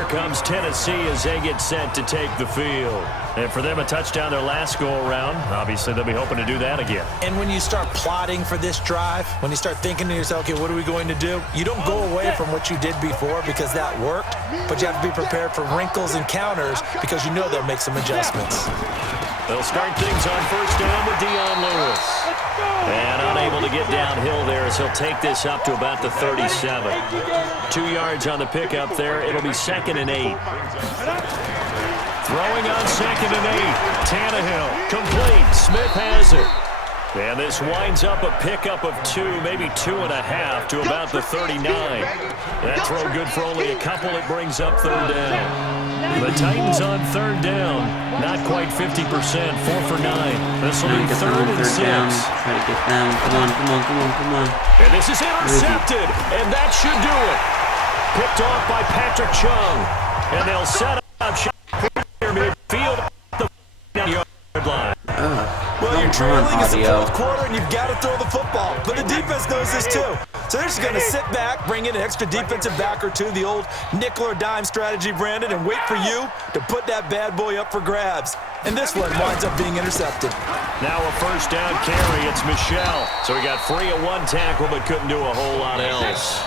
comes Tennessee as they get set to take the field. And for them, a touchdown their last go-around. Obviously, they'll be hoping to do that again. And when you start plotting for this drive, when you start thinking to yourself, okay, what are we going to do? You don't go away from what you did before because that worked, but you have to be prepared for wrinkles and counters because you know they'll make some adjustments. They'll start things on first down with Dion Lewis. And unable to get downhill there as he'll take this up to about the 37. 2 yards on the pickup there. It'll be 2nd and 8. Throwing on 2nd and 8. Tannehill complete. Smith has it. And this winds up a pickup of 2, maybe 2.5 to about the 39. That throw good for only a couple. It brings up 3rd down. The Titans on 3rd down. Not quite 50%. 4 for 9. This will be 3rd and 6. Try to get them. Come on. And this is intercepted. And that should do it. Picked off by Patrick Chung. And they'll set up shot near midfield at the 9-yard line. Well, you're trailing it's the 4th quarter, and you've got to throw the football. But the defense knows this, too. So they're just going to sit back, bring in an extra defensive back or two, the old nickel or dime strategy, Brandon, and wait for you to put that bad boy up for grabs. And this one winds up being intercepted. Now a first down carry. It's Michelle. So he got free of 1 tackle, but couldn't do a whole lot else.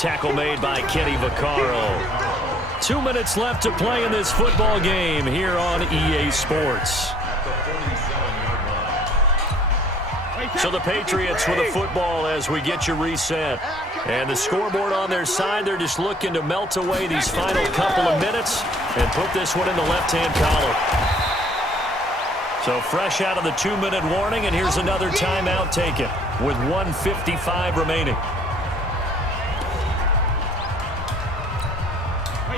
Tackle made by Kenny Vaccaro. 2 minutes left to play in this football game here on EA Sports. So the Patriots with a football as we get you reset. And the scoreboard on their side, they're just looking to melt away these final couple of minutes and put this one in the left-hand column. So fresh out of the 2-minute warning, and here's another timeout taken with 1:55 remaining.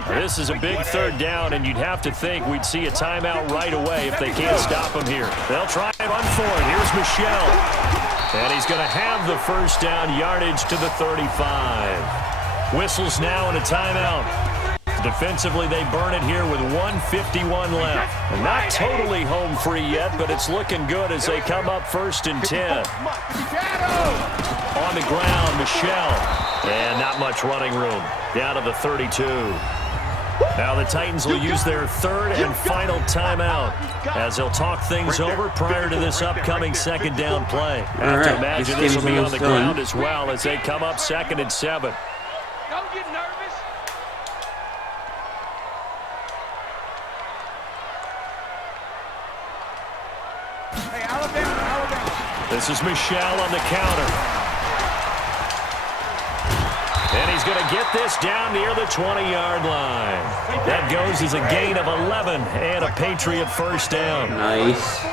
This is a big 3rd down, and you'd have to think we'd see a timeout right away if they can't stop him here. They'll try and run for it. Here's Michelle. And he's going to have the first down yardage to the 35. Whistles now and a timeout. Defensively, they burn it here with 1:51 left. And not totally home free yet, but it's looking good as they come up 1st and 10. On the ground, Michelle. And not much running room. Down to the 32. Now the Titans will use their 3rd and final timeout as they'll talk things over prior to this upcoming 2nd down play. I have to imagine this will be on the ground as well as they come up 2nd and 7. Don't get nervous. Hey, Alabama. This is Michelle on the counter. And he's going to get this down near the 20-yard line. That goes as a gain of 11 and a Patriot first down. Nice.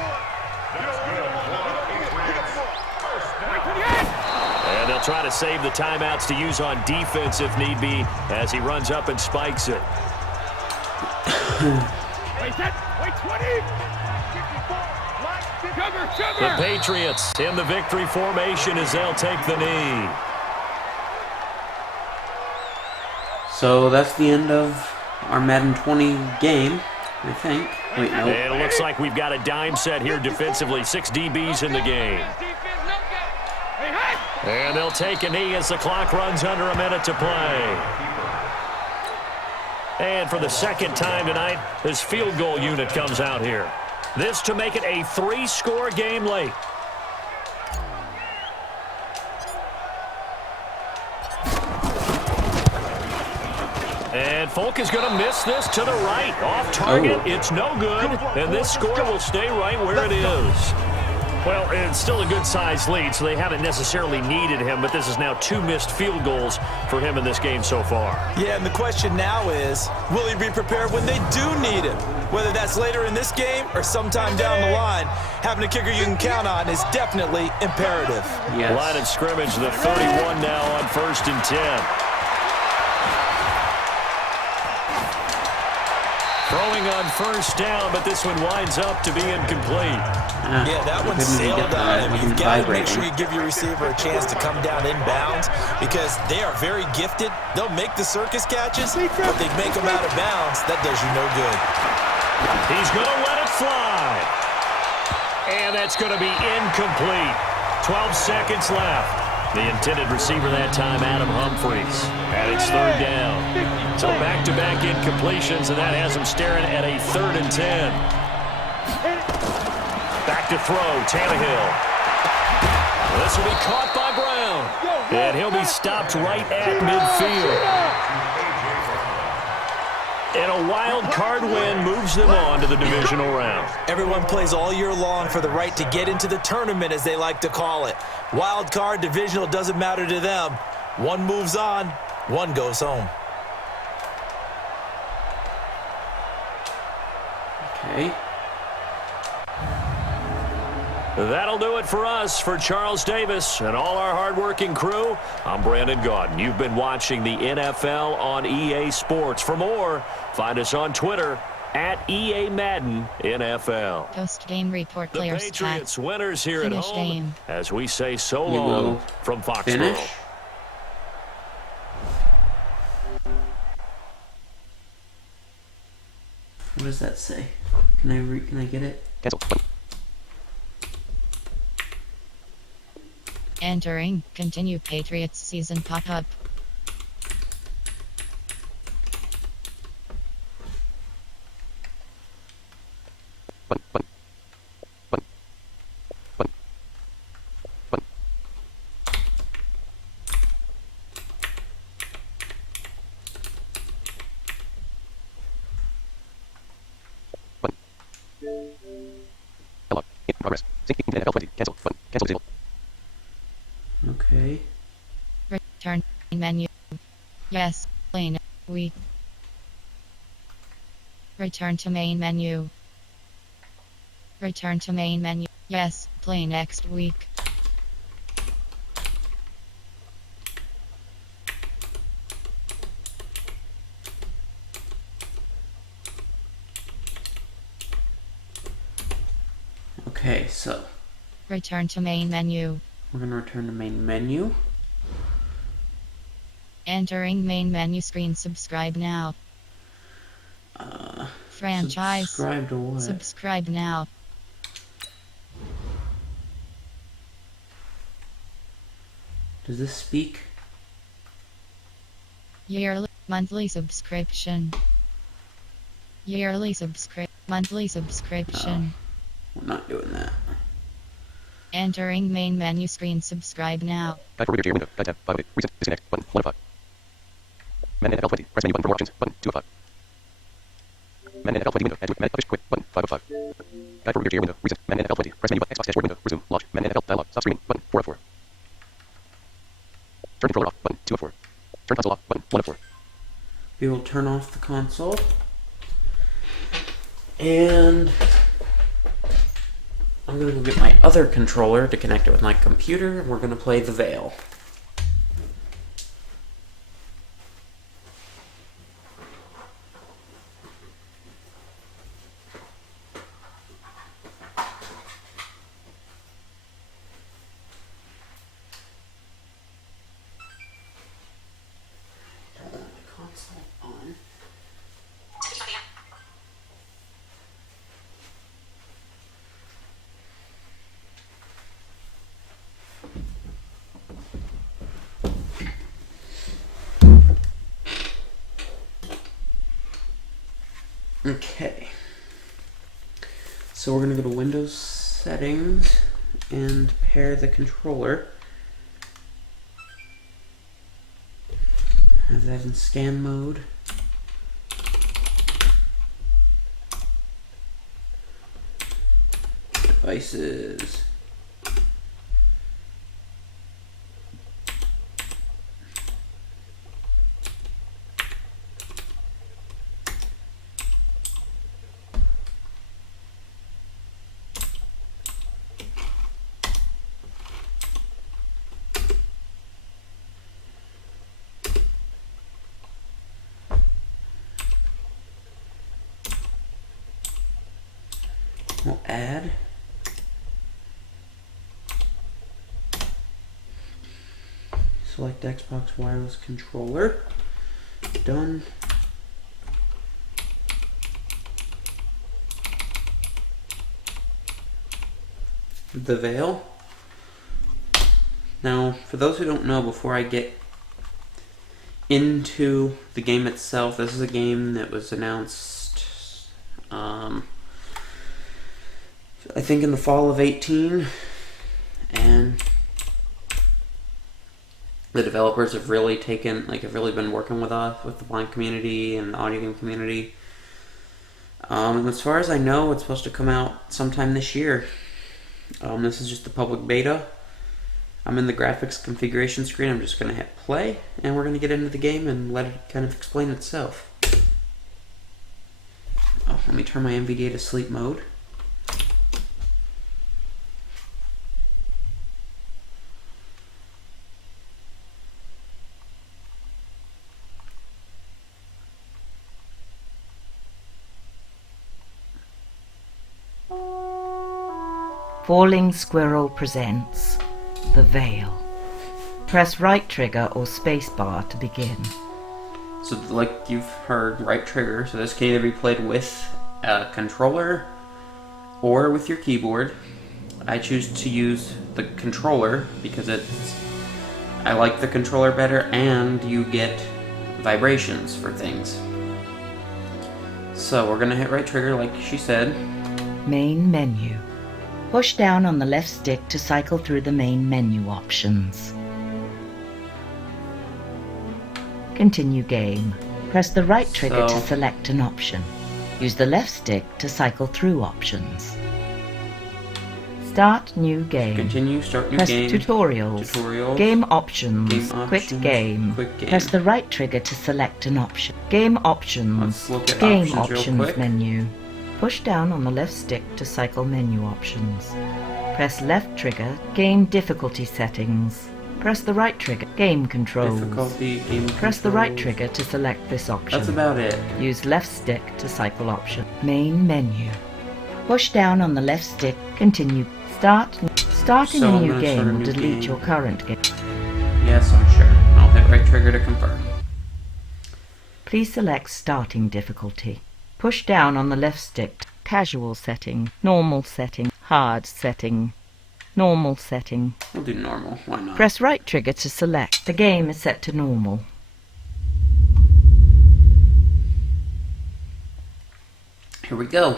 And they'll try to save the timeouts to use on defense if need be as he runs up and spikes it. The Patriots in the victory formation as they'll take the knee. So that's the end of our Madden 20 game, I think. Wait, no. And it looks like we've got a dime set here defensively. 6 DBs in the game. And they'll take a knee as the clock runs under a minute to play. And for the 2nd time tonight, this field goal unit comes out here. This to make it a 3-score game late. And Folk is going to miss this to the right. Off target, It's no good. And this score will stay right where it is. Well, it's still a good-sized lead, so they haven't necessarily needed him, but this is now 2 missed field goals for him in this game so far. Yeah, and the question now is, will he be prepared when they do need him? Whether that's later in this game or sometime down the line, having a kicker you can count on is definitely imperative. Yes. Line of scrimmage, the 31 now on 1st and 10. Throwing on first down, but this one winds up to be incomplete. Yeah, that one sailed on him. You've got to make sure you give your receiver a chance to come down inbounds because they are very gifted. They'll make the circus catches, but they make them out of bounds. That does you no good. He's going to let it fly. And that's going to be incomplete. 12 seconds left. The intended receiver that time, Adam Humphries. And it's 3rd down. So back-to-back incompletions, and that has him staring at a 3rd and 10. Back to throw, Tannehill. This will be caught by Brown. And he'll be stopped right at midfield. And a wild card win moves them on to the divisional round. Everyone plays all year long for the right to get into the tournament, as they like to call it. Wild card, divisional, doesn't matter to them. One moves on, one goes home. Okay. That'll do it for us. For Charles Davis and all our hardworking crew, I'm Brandon Gaudin. You've been watching the NFL on EA Sports. For more, find us on Twitter at EA Madden NFL. Post-game report, The players Patriots chat. winners here Finish at home game. as we say so We long will from Foxborough. finish. What does that say? Can I get it? Cancel. Entering. Continue Patriots season pop-up. Hello. In progress. Sync to NFL 20. Cancel. Button. Cancel disabled. Okay. Return menu. Yes. Plain. We. Return to main menu. Return to main menu. Yes. Play next week. Okay, so Return to main menu. we're gonna return to main menu. Entering main menu screen. Subscribe now. Franchise. Subscribe to what? Subscribe now. Does this speak? Yearly. Monthly subscription. Yearly monthly subscription. We're not doing that. Entering main menu screen. Subscribe now. Guide for reader to your window. Guide tab. 5 of 8. Reset. Disconnect. Button. 1 of 5. Madden NFL 20. Press menu button for more options. Button. 2 of 5. Madden NFL 20 window. Add to it. Madden Publish. Quit. Button. 5 of 5. Guide for reader to your window. Reset. Madden NFL 20. Press menu button. Xbox dashboard window. Resume. Launch. Madden NFL dialog. Stop streaming. Button. 4 of 4. Turn controller off. Button. 2 of 4. Turn console off. Button. 1 of 4. We will turn off the console. And I'm gonna go get my other controller to connect it with my computer. We're gonna play The Veil. Turn the console on. Okay, so we're going to go to Windows Settings and pair the controller. Have that in scan mode. Devices. We'll add. Select Xbox wireless controller. Done. The Veil. Now, for those who don't know, before I get into the game itself, this is a game that was announced, I think in the fall of 18, and the developers have really been working with us, with the blind community and the audio game community. And as far as I know, it's supposed to come out sometime this year. This is just the public beta. I'm in the graphics configuration screen. I'm just going to hit play, and we're going to get into the game and let it kind of explain itself. Oh, let me turn my NVDA to sleep mode. Falling Squirrel presents The Veil. Press right trigger or spacebar to begin. So like you've heard, right trigger. So this can either be played with a controller or with your keyboard. I choose to use the controller because I like the controller better, and you get vibrations for things. So we're gonna hit right trigger like she said. Main menu. Push down on the left stick to cycle through the main menu options. Continue game. Press the right trigger to select an option. Use the left stick to cycle through options. Start new game. Continue, start new Press game. Tutorials. Game options. Quick game. Press the right trigger to select an option. Game options. Let's look at Game options real quick. menu. Push down on the left stick to cycle menu options. Press left trigger, game difficulty settings. Press the right trigger, game controls. Press the right trigger to select this option. That's about it. Use left stick to cycle option. Main menu. Push down on the left stick, continue. Starting a new game will delete your current game. Yes, I'm sure. I'll hit right trigger to confirm. Please select starting difficulty. Push down on the left stick, casual setting, normal setting, hard setting, normal setting. We'll do normal, why not? Press right trigger to select. The game is set to normal. Here we go.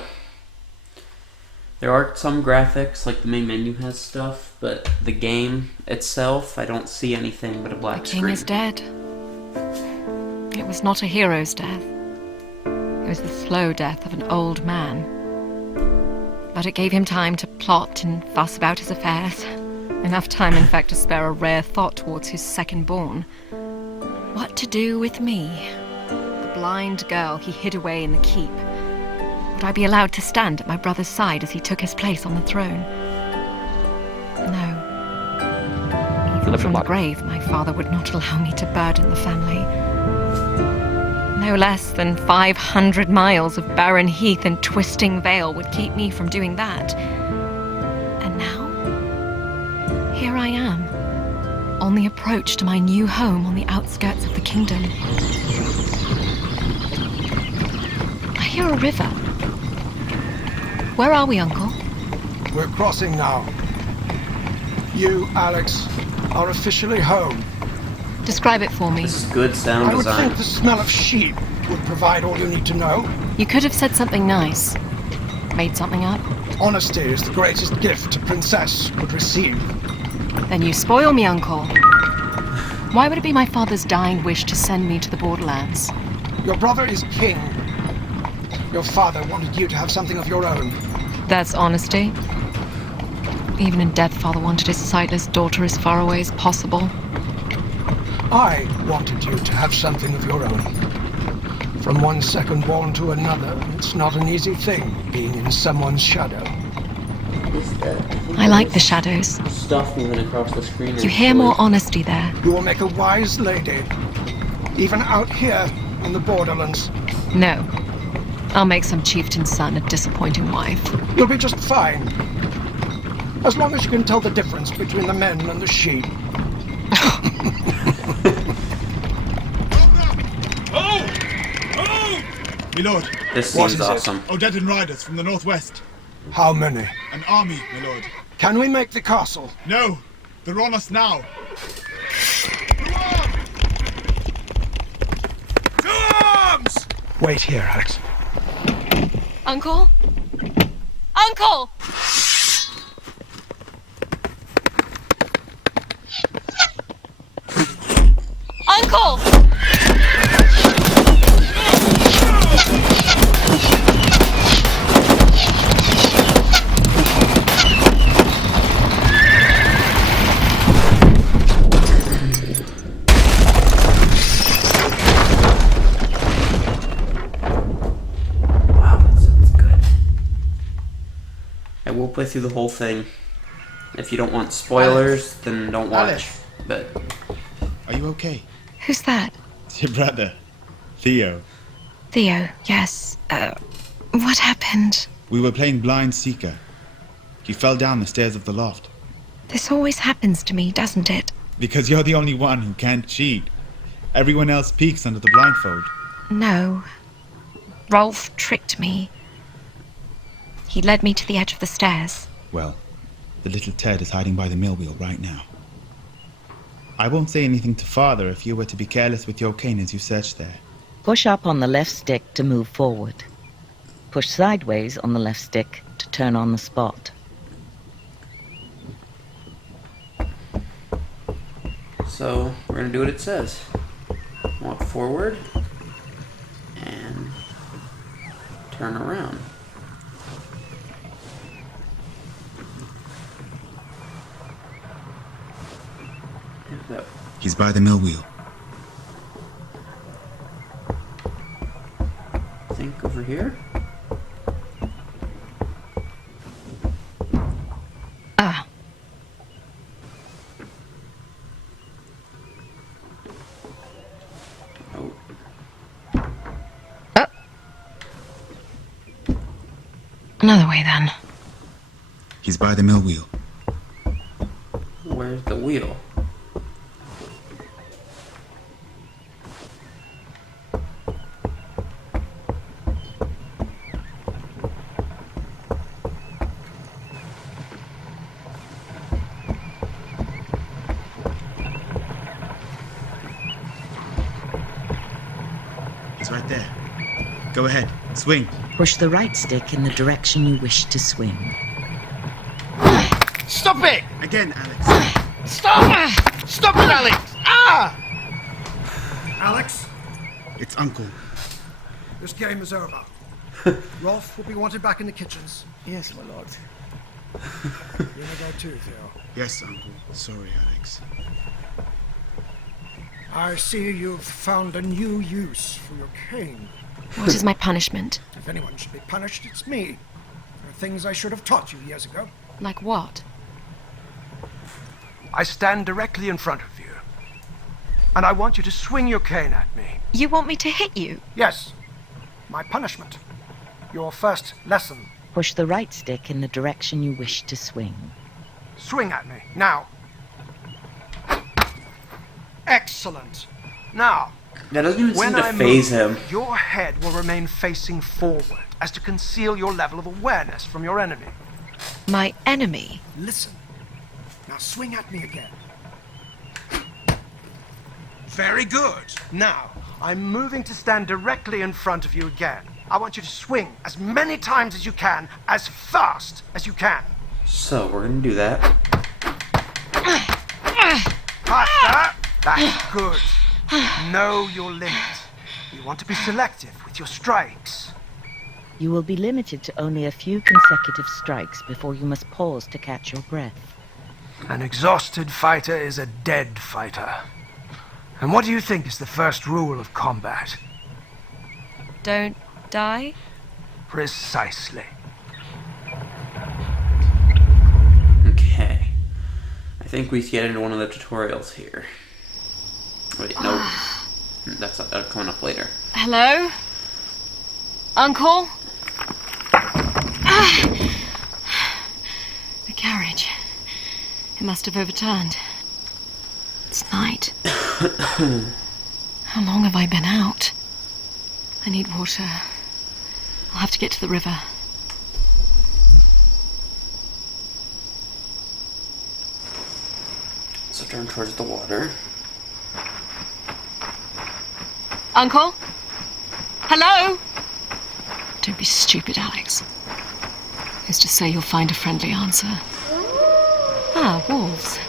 There are some graphics, like the main menu has stuff, but the game itself, I don't see anything but a black The king screen. is dead. It was not a hero's death. It was the slow death of an old man. But it gave him time to plot and fuss about his affairs. Enough time, in fact, to spare a rare thought towards his second-born. What to do with me? The blind girl he hid away in the keep. Would I be allowed to stand at my brother's side as he took his place on the throne? No. Even from the grave, my father would not allow me to burden the family. No less than 500 miles of barren heath and twisting vale would keep me from doing that. And now, here I am, on the approach to my new home on the outskirts of the kingdom. I hear a river. Where are we, Uncle? We're crossing now. You, Alex, are officially home. Describe it for me. This is good sound I would design. think the smell of sheep would provide all you need to know. You could have said something nice. Made something up. Honesty is the greatest gift a princess could receive. Then you spoil me, Uncle. Why would it be my father's dying wish to send me to the borderlands? Your brother is king. Your father wanted you to have something of your own. That's honesty. Even in death, father wanted his sightless daughter as far away as possible. I wanted you to have something of your own. From one second born to another, it's not an easy thing being in someone's shadow. I like the shadows. Stuff moving across the screen. You hear more honesty there. You will make a wise lady, even out here in the borderlands. No. I'll make some chieftain's son a disappointing wife. You'll be just fine. As long as you can tell the difference between the men and the sheep. My lord. This What seems is it? awesome. Odedan riders from the northwest. How many? An army, my lord. Can we make the castle? No, they're on us now. Wait here, Alex. Uncle? Uncle! Uncle! I will play through the whole thing. If you don't want spoilers, then don't watch. Alex. But Are you okay? Who's that? It's your brother, Theo. Theo, yes. What happened? We were playing Blind Seeker. You fell down the stairs of the loft. This always happens to me, doesn't it? Because you're the only one who can't cheat. Everyone else peeks under the blindfold. No. Rolf tricked me. He led me to the edge of the stairs. Well, the little Ted is hiding by the mill wheel right now. I won't say anything to Father if you were to be careless with your cane as you search there. Push up on the left stick to move forward. Push sideways on the left stick to turn on the spot. so we're gonna do what it says. Walk forward and turn around. He's by the mill wheel. I think over here. Ah. Oh. Oh. Another way then. He's by the mill wheel. Where's the wheel? He's right there. Go ahead, swing. Push the right stick in the direction you wish to swing. Stop it! Again, Alex. Stop! Stop it, Alex! Ah! Alex, It's Uncle. this game is over. Rolf will be wanted back in the kitchens. Yes, my lord. You may go too, Theo. Yes, Uncle. Sorry, Alex. I see you've found a new use for your cane. What is my punishment? If anyone should be punished, it's me. There are things I should have taught you years ago. Like what? I stand directly in front of you, and I want you to swing your cane at me. You want me to hit you? Yes, my punishment. Your first lesson. Push the right stick in the direction you wish to swing. Swing at me, now. Excellent. Now, That doesn't even seem when to I phase move, him. your head will remain facing forward, as to conceal your level of awareness from your enemy. My enemy? Listen. Now swing at me again. Very good. Now, I'm moving to stand directly in front of you again. I want you to swing as many times as you can, as fast as you can. So we're gonna do that. Faster. That's good. Know your limit. You want to be selective with your strikes. You will be limited to only a few consecutive strikes before you must pause to catch your breath. An exhausted fighter is a dead fighter. And what do you think is the first rule of combat? Don't die? Precisely. Okay. I think we get into one of the tutorials here. Wait, no. That's coming up later. Hello? Uncle? The carriage. It must have overturned. It's night. How long have I been out? I need water. I'll have to get to the river. So turn towards the water. Uncle? Hello? Don't be stupid, Alex. Who's to say you'll find a friendly answer? Ah, wolves.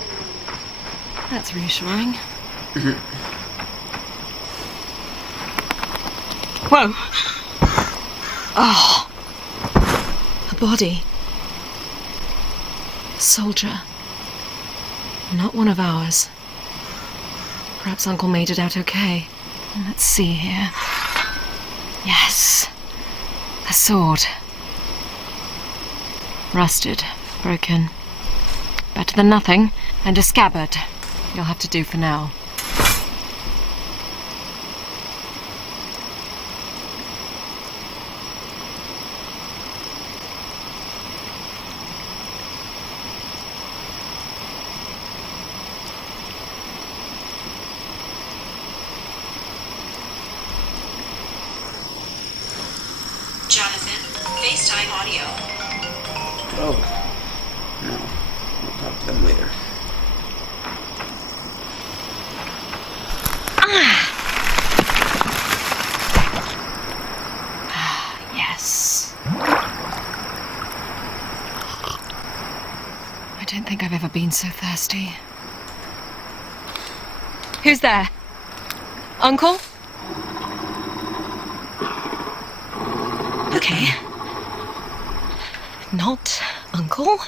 That's reassuring. Whoa! Oh! A body. A soldier. Not one of ours. Perhaps Uncle made it out okay. Let's see here. Yes. A sword. Rusted. Broken. Better than nothing. And a scabbard. You'll have to do for now. Jonathan, FaceTime audio. Oh. No. We'll talk to them later. Yes. I don't think I've ever been so thirsty. Who's there? Uncle? Okay. Not Uncle.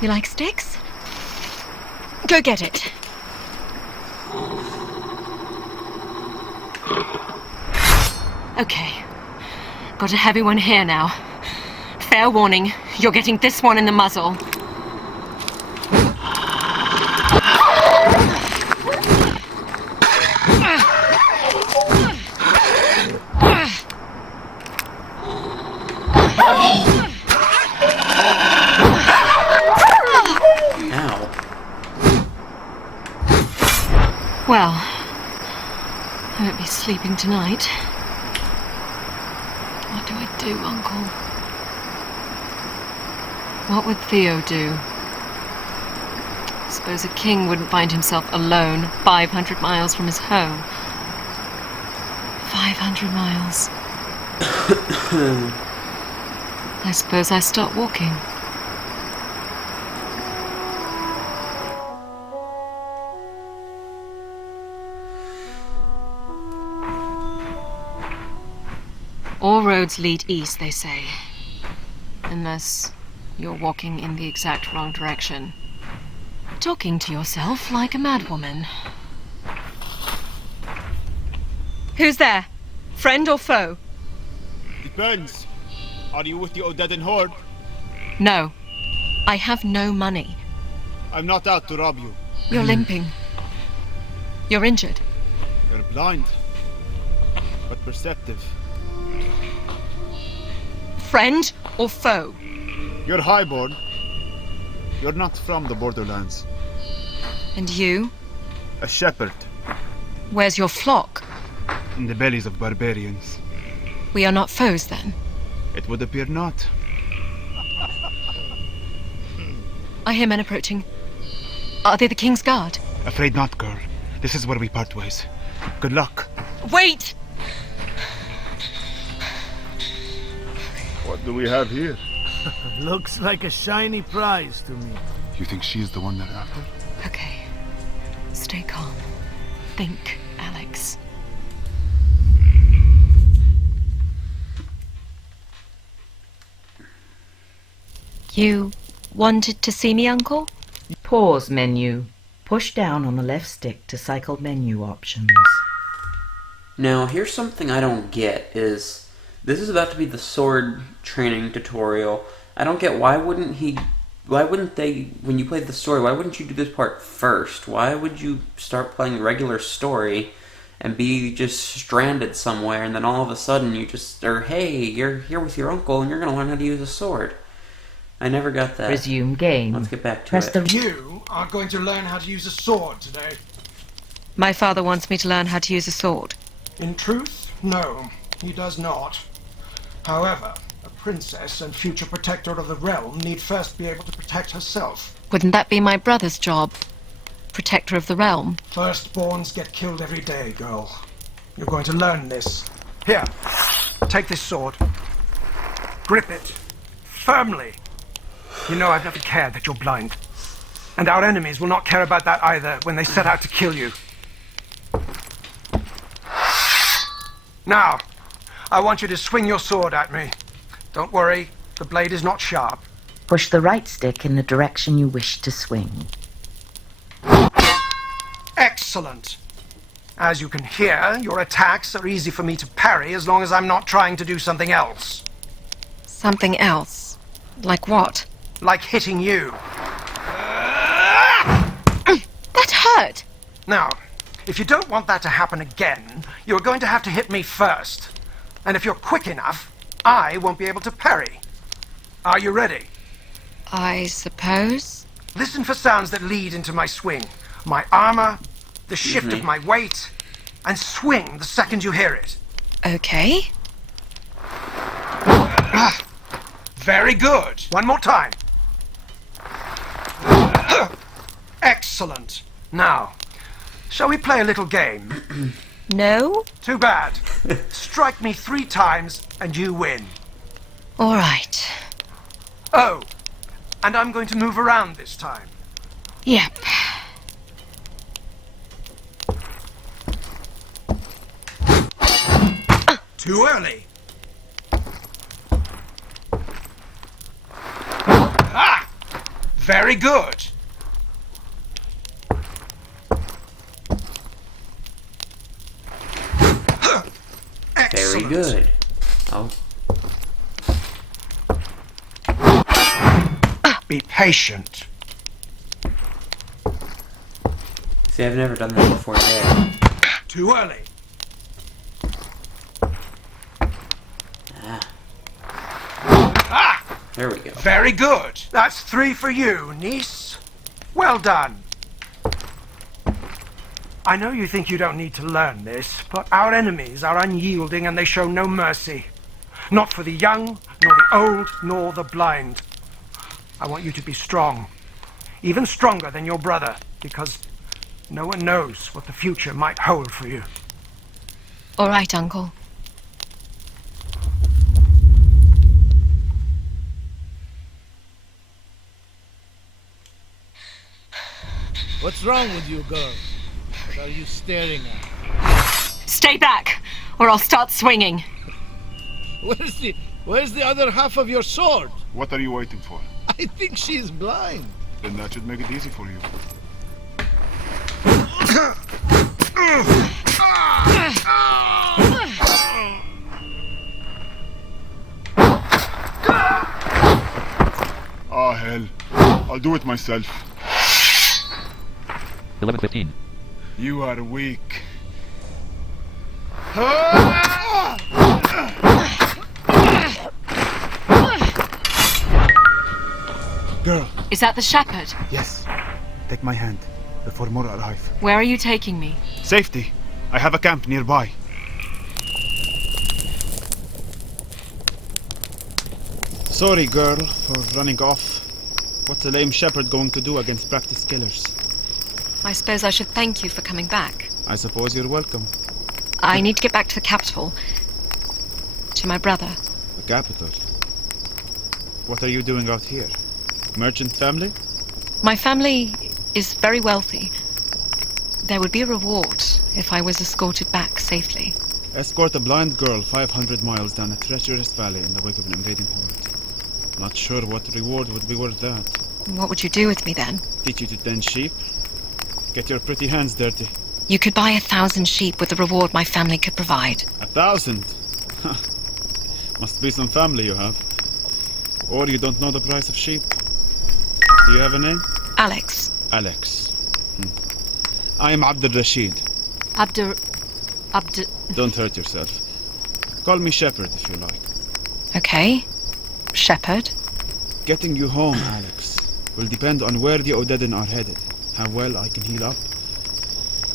You like sticks? Go get it. Okay. Got a heavy one here now. Fair warning, you're getting this one in the muzzle. Well, I won't be sleeping tonight. What do I do, Uncle? What would Theo do? Suppose a king wouldn't find himself alone 500 miles from his home. 500 miles. I suppose I start walking. All roads lead east, they say. Unless you're walking in the exact wrong direction. Talking to yourself like a madwoman. Who's there? Friend or foe? Depends. Are you with the Odedan horde? No. I have no money. I'm not out to rob you. You're limping. You're injured. You're blind, but perceptive. Friend or foe? You're highborn. You're not from the borderlands. And you? A shepherd. Where's your flock? In the bellies of barbarians. We are not foes, then? It would appear not. I hear men approaching. Are they the King's Guard? Afraid not, girl. This is where we part ways. Good luck. Wait! What do we have here? Looks like a shiny prize to me. You think she's the one they're after? Okay. Stay calm. Think, Alex. You wanted to see me, Uncle? Pause menu. Push down on the left stick to cycle menu options. Now, here's something I don't get is this is about to be the sword training tutorial. I don't get why wouldn't they, when you play the story, why wouldn't you do this part first? Why would you start playing regular story and be just stranded somewhere and then all of a sudden you just, or hey, you're here with your uncle and you're going to learn how to use a sword. I never got that. Resume game. Let's get back to it. You are going to learn how to use a sword today. My father wants me to learn how to use a sword. In truth, no, he does not. However, a princess and future protector of the realm need first be able to protect herself. Wouldn't that be my brother's job? Protector of the realm? Firstborns get killed every day, girl. You're going to learn this. Here, take this sword. Grip it firmly. You know I've never cared that you're blind. And our enemies will not care about that either when they set out to kill you. Now, I want you to swing your sword at me. Don't worry, the blade is not sharp. Push the right stick in the direction you wish to swing. Excellent. As you can hear, your attacks are easy for me to parry as long as I'm not trying to do something else. Something else? Like what? Like hitting you. That hurt! Now, if you don't want that to happen again, you're going to have to hit me first. And if you're quick enough, I won't be able to parry. Are you ready? I suppose. Listen for sounds that lead into my swing. My armor, the shift of my weight, and swing the second you hear it. Okay. Very good. One more time. Excellent. Now, shall we play a little game? No? Too bad. Strike me 3 times and you win. All right. Oh, and I'm going to move around this time. Yep. Too early. Ah! Very good. Very good. Oh. Be patient. See, I've never done that before today. Too early. Ah! There we go. Very good. That's 3 for you, niece. Well done. I know you think you don't need to learn this, but our enemies are unyielding and they show no mercy. Not for the young, nor the old, nor the blind. I want you to be strong. Even stronger than your brother, because no one knows what the future might hold for you. All right, Uncle. What's wrong with you, girl? What are you staring at? Stay back, or I'll start swinging. Where's the other half of your sword? What are you waiting for? I think she's blind. Then that should make it easy for you. Ah, hell. I'll do it myself. 11:15. You are weak. Girl. Is that the shepherd? Yes. Take my hand before more arrive. Where are you taking me? Safety. I have a camp nearby. Sorry, girl, for running off. What's a lame shepherd going to do against practiced killers? I suppose I should thank you for coming back. I suppose you're welcome. I need to get back to the capital. To my brother. The capital? What are you doing out here? Merchant family? My family is very wealthy. There would be a reward if I was escorted back safely. Escort a blind girl 500 miles down a treacherous valley in the wake of an invading horde. Not sure what reward would be worth that. What would you do with me then? Teach you to tend sheep? Get your pretty hands dirty. You could buy 1,000 sheep with the reward my family could provide. 1,000? Must be some family you have. Or you don't know the price of sheep. Do you have a name? Alex. Alex. I am Abdul Rashid. Abdul... Don't hurt yourself. Call me Shepherd if you like. Okay. Shepherd. Getting you home, Alex, will depend on where the Odedin are headed, how well I can heal up,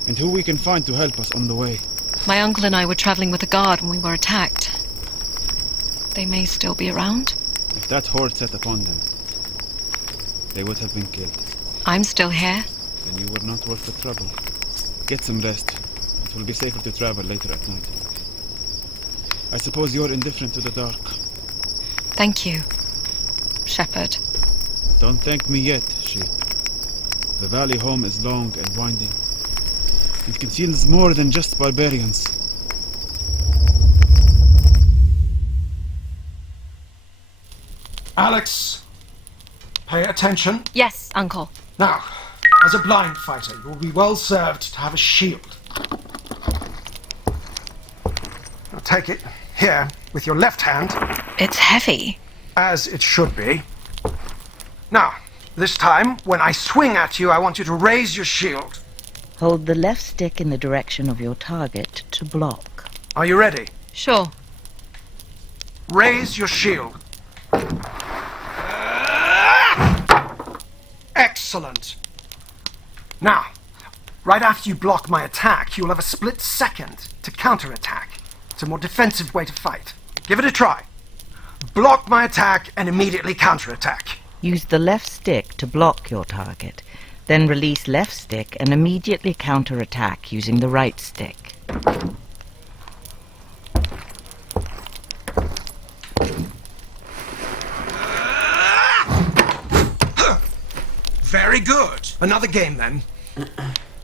and who we can find to help us on the way. My uncle and I were traveling with a guard when we were attacked. They may still be around. If that horde set upon them, they would have been killed. I'm still here. Then you were not worth the trouble. Get some rest. It It will be safer to travel later at night. I suppose you're indifferent to the dark. Thank you, Shepherd. Don't thank me yet, sheep. The valley home is long and winding. It conceals more than just barbarians. Alex, pay attention. Yes, Uncle. Now, as a blind fighter, you will be well served to have a shield. Now take it here with your left hand. It's heavy. As it should be. Now, this time, when I swing at you, I want you to raise your shield. Hold the left stick in the direction of your target to block. Are you ready? Sure. Raise your shield. Excellent. Now, right after you block my attack, you'll have a split second to counterattack. It's a more defensive way to fight. Give it a try. Block my attack and immediately counterattack. Use the left stick to block your target. Then release left stick and immediately counterattack using the right stick. Very good. Another game then.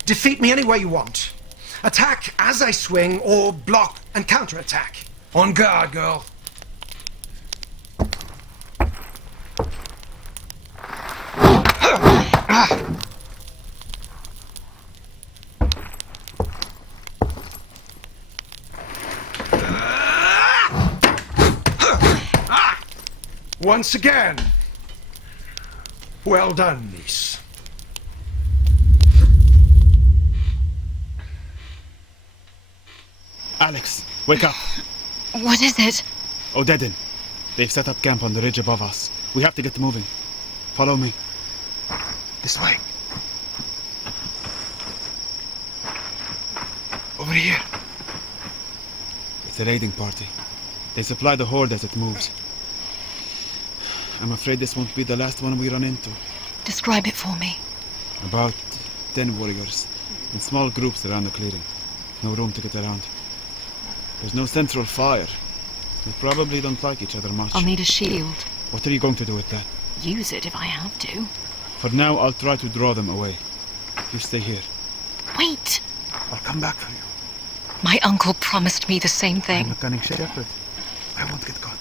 Defeat me any way you want. Attack as I swing or block and counterattack. On guard, girl. Once again. Well done, niece. Alex, wake up. What is it? Odedin. They've set up camp on the ridge above us. We have to get moving. Follow me. This way. Over here. It's a raiding party. They supply the horde as it moves. I'm afraid this won't be the last one we run into. Describe it for me. About 10 warriors, in small groups around the clearing. No room to get around. There's no central fire. They probably don't like each other much. I'll need a shield. What are you going to do with that? Use it if I have to. For now, I'll try to draw them away. You stay here. Wait! I'll come back for you. My uncle promised me the same thing. I'm a cunning shepherd. I won't get caught.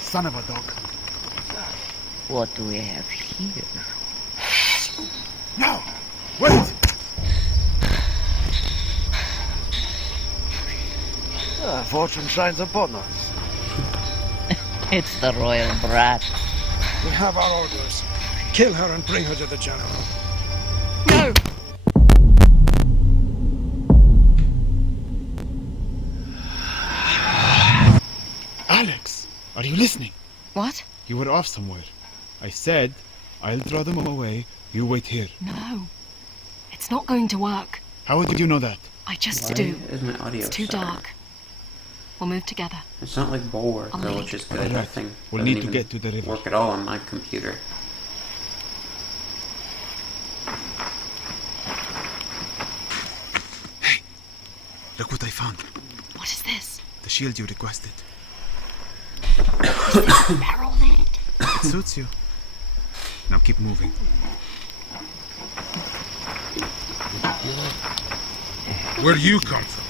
Son of a dog. What do we have here? No! Wait! Fortune shines upon us. It's the royal brat. We have our orders. Kill her and bring her to the general. No! Alex, are you listening? What? You were off somewhere. I said, I'll draw them away. You wait here. No. It's not going to work. How did you know that? I just Why do. is my audio It's too so dark. We'll move together. It's not like Bulwark, I'll though, lead. which is good. Alright, That thing we'll doesn't need to even get to the river. work at all on my computer. Hey, look what I found. What is this? The shield you requested. Is this a barrel lid? It suits you. Now keep moving. Where do you come from?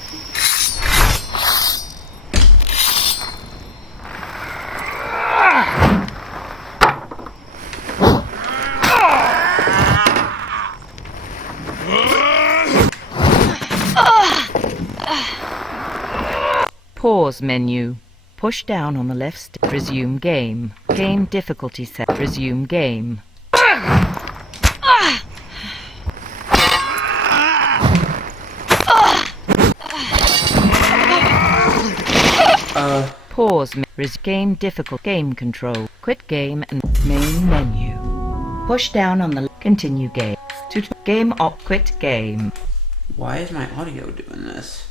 Pause menu. Push down on the left stick. Resume game. Game difficulty set. Resume game. Pause. Game difficult. Game control. Quit game and main menu. Push down on the continue game. To game op. Quit game. Why is my audio doing this?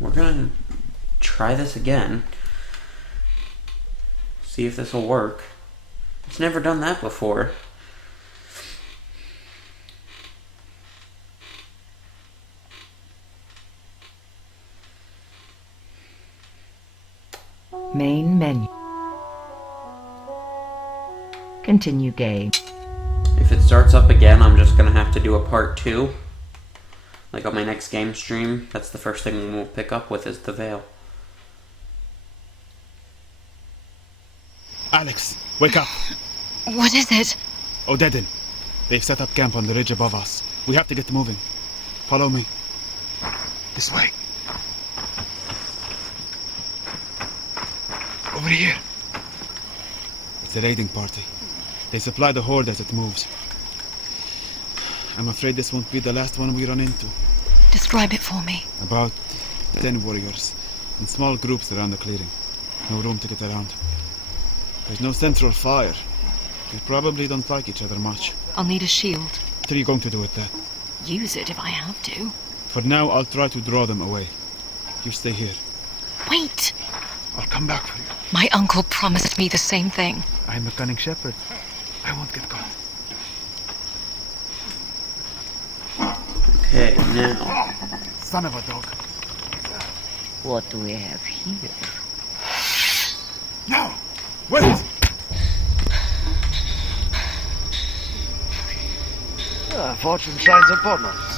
We're gonna try this again. See if this will work. It's never done that before. Main menu. Continue game. If it starts up again, I'm just gonna have to do a part 2. Like on my next game stream, that's the first thing we'll pick up with is the veil. Alex, wake up! What is it? Odedin. They've set up camp on the ridge above us. We have to get moving. Follow me. This way. Over here. It's a raiding party. They supply the horde as it moves. I'm afraid this won't be the last one we run into. Describe it for me. About 10 warriors in small groups around the clearing. No room to get around. There's no central fire. They probably don't like each other much. I'll need a shield. What are you going to do with that? Use it if I have to. For now, I'll try to draw them away. You stay here. Wait! I'll come back for you. My uncle promised me the same thing. I'm a cunning shepherd. I won't get caught. Okay, now. Son of a dog. What do we have here? No! Wait! Fortune shines upon us.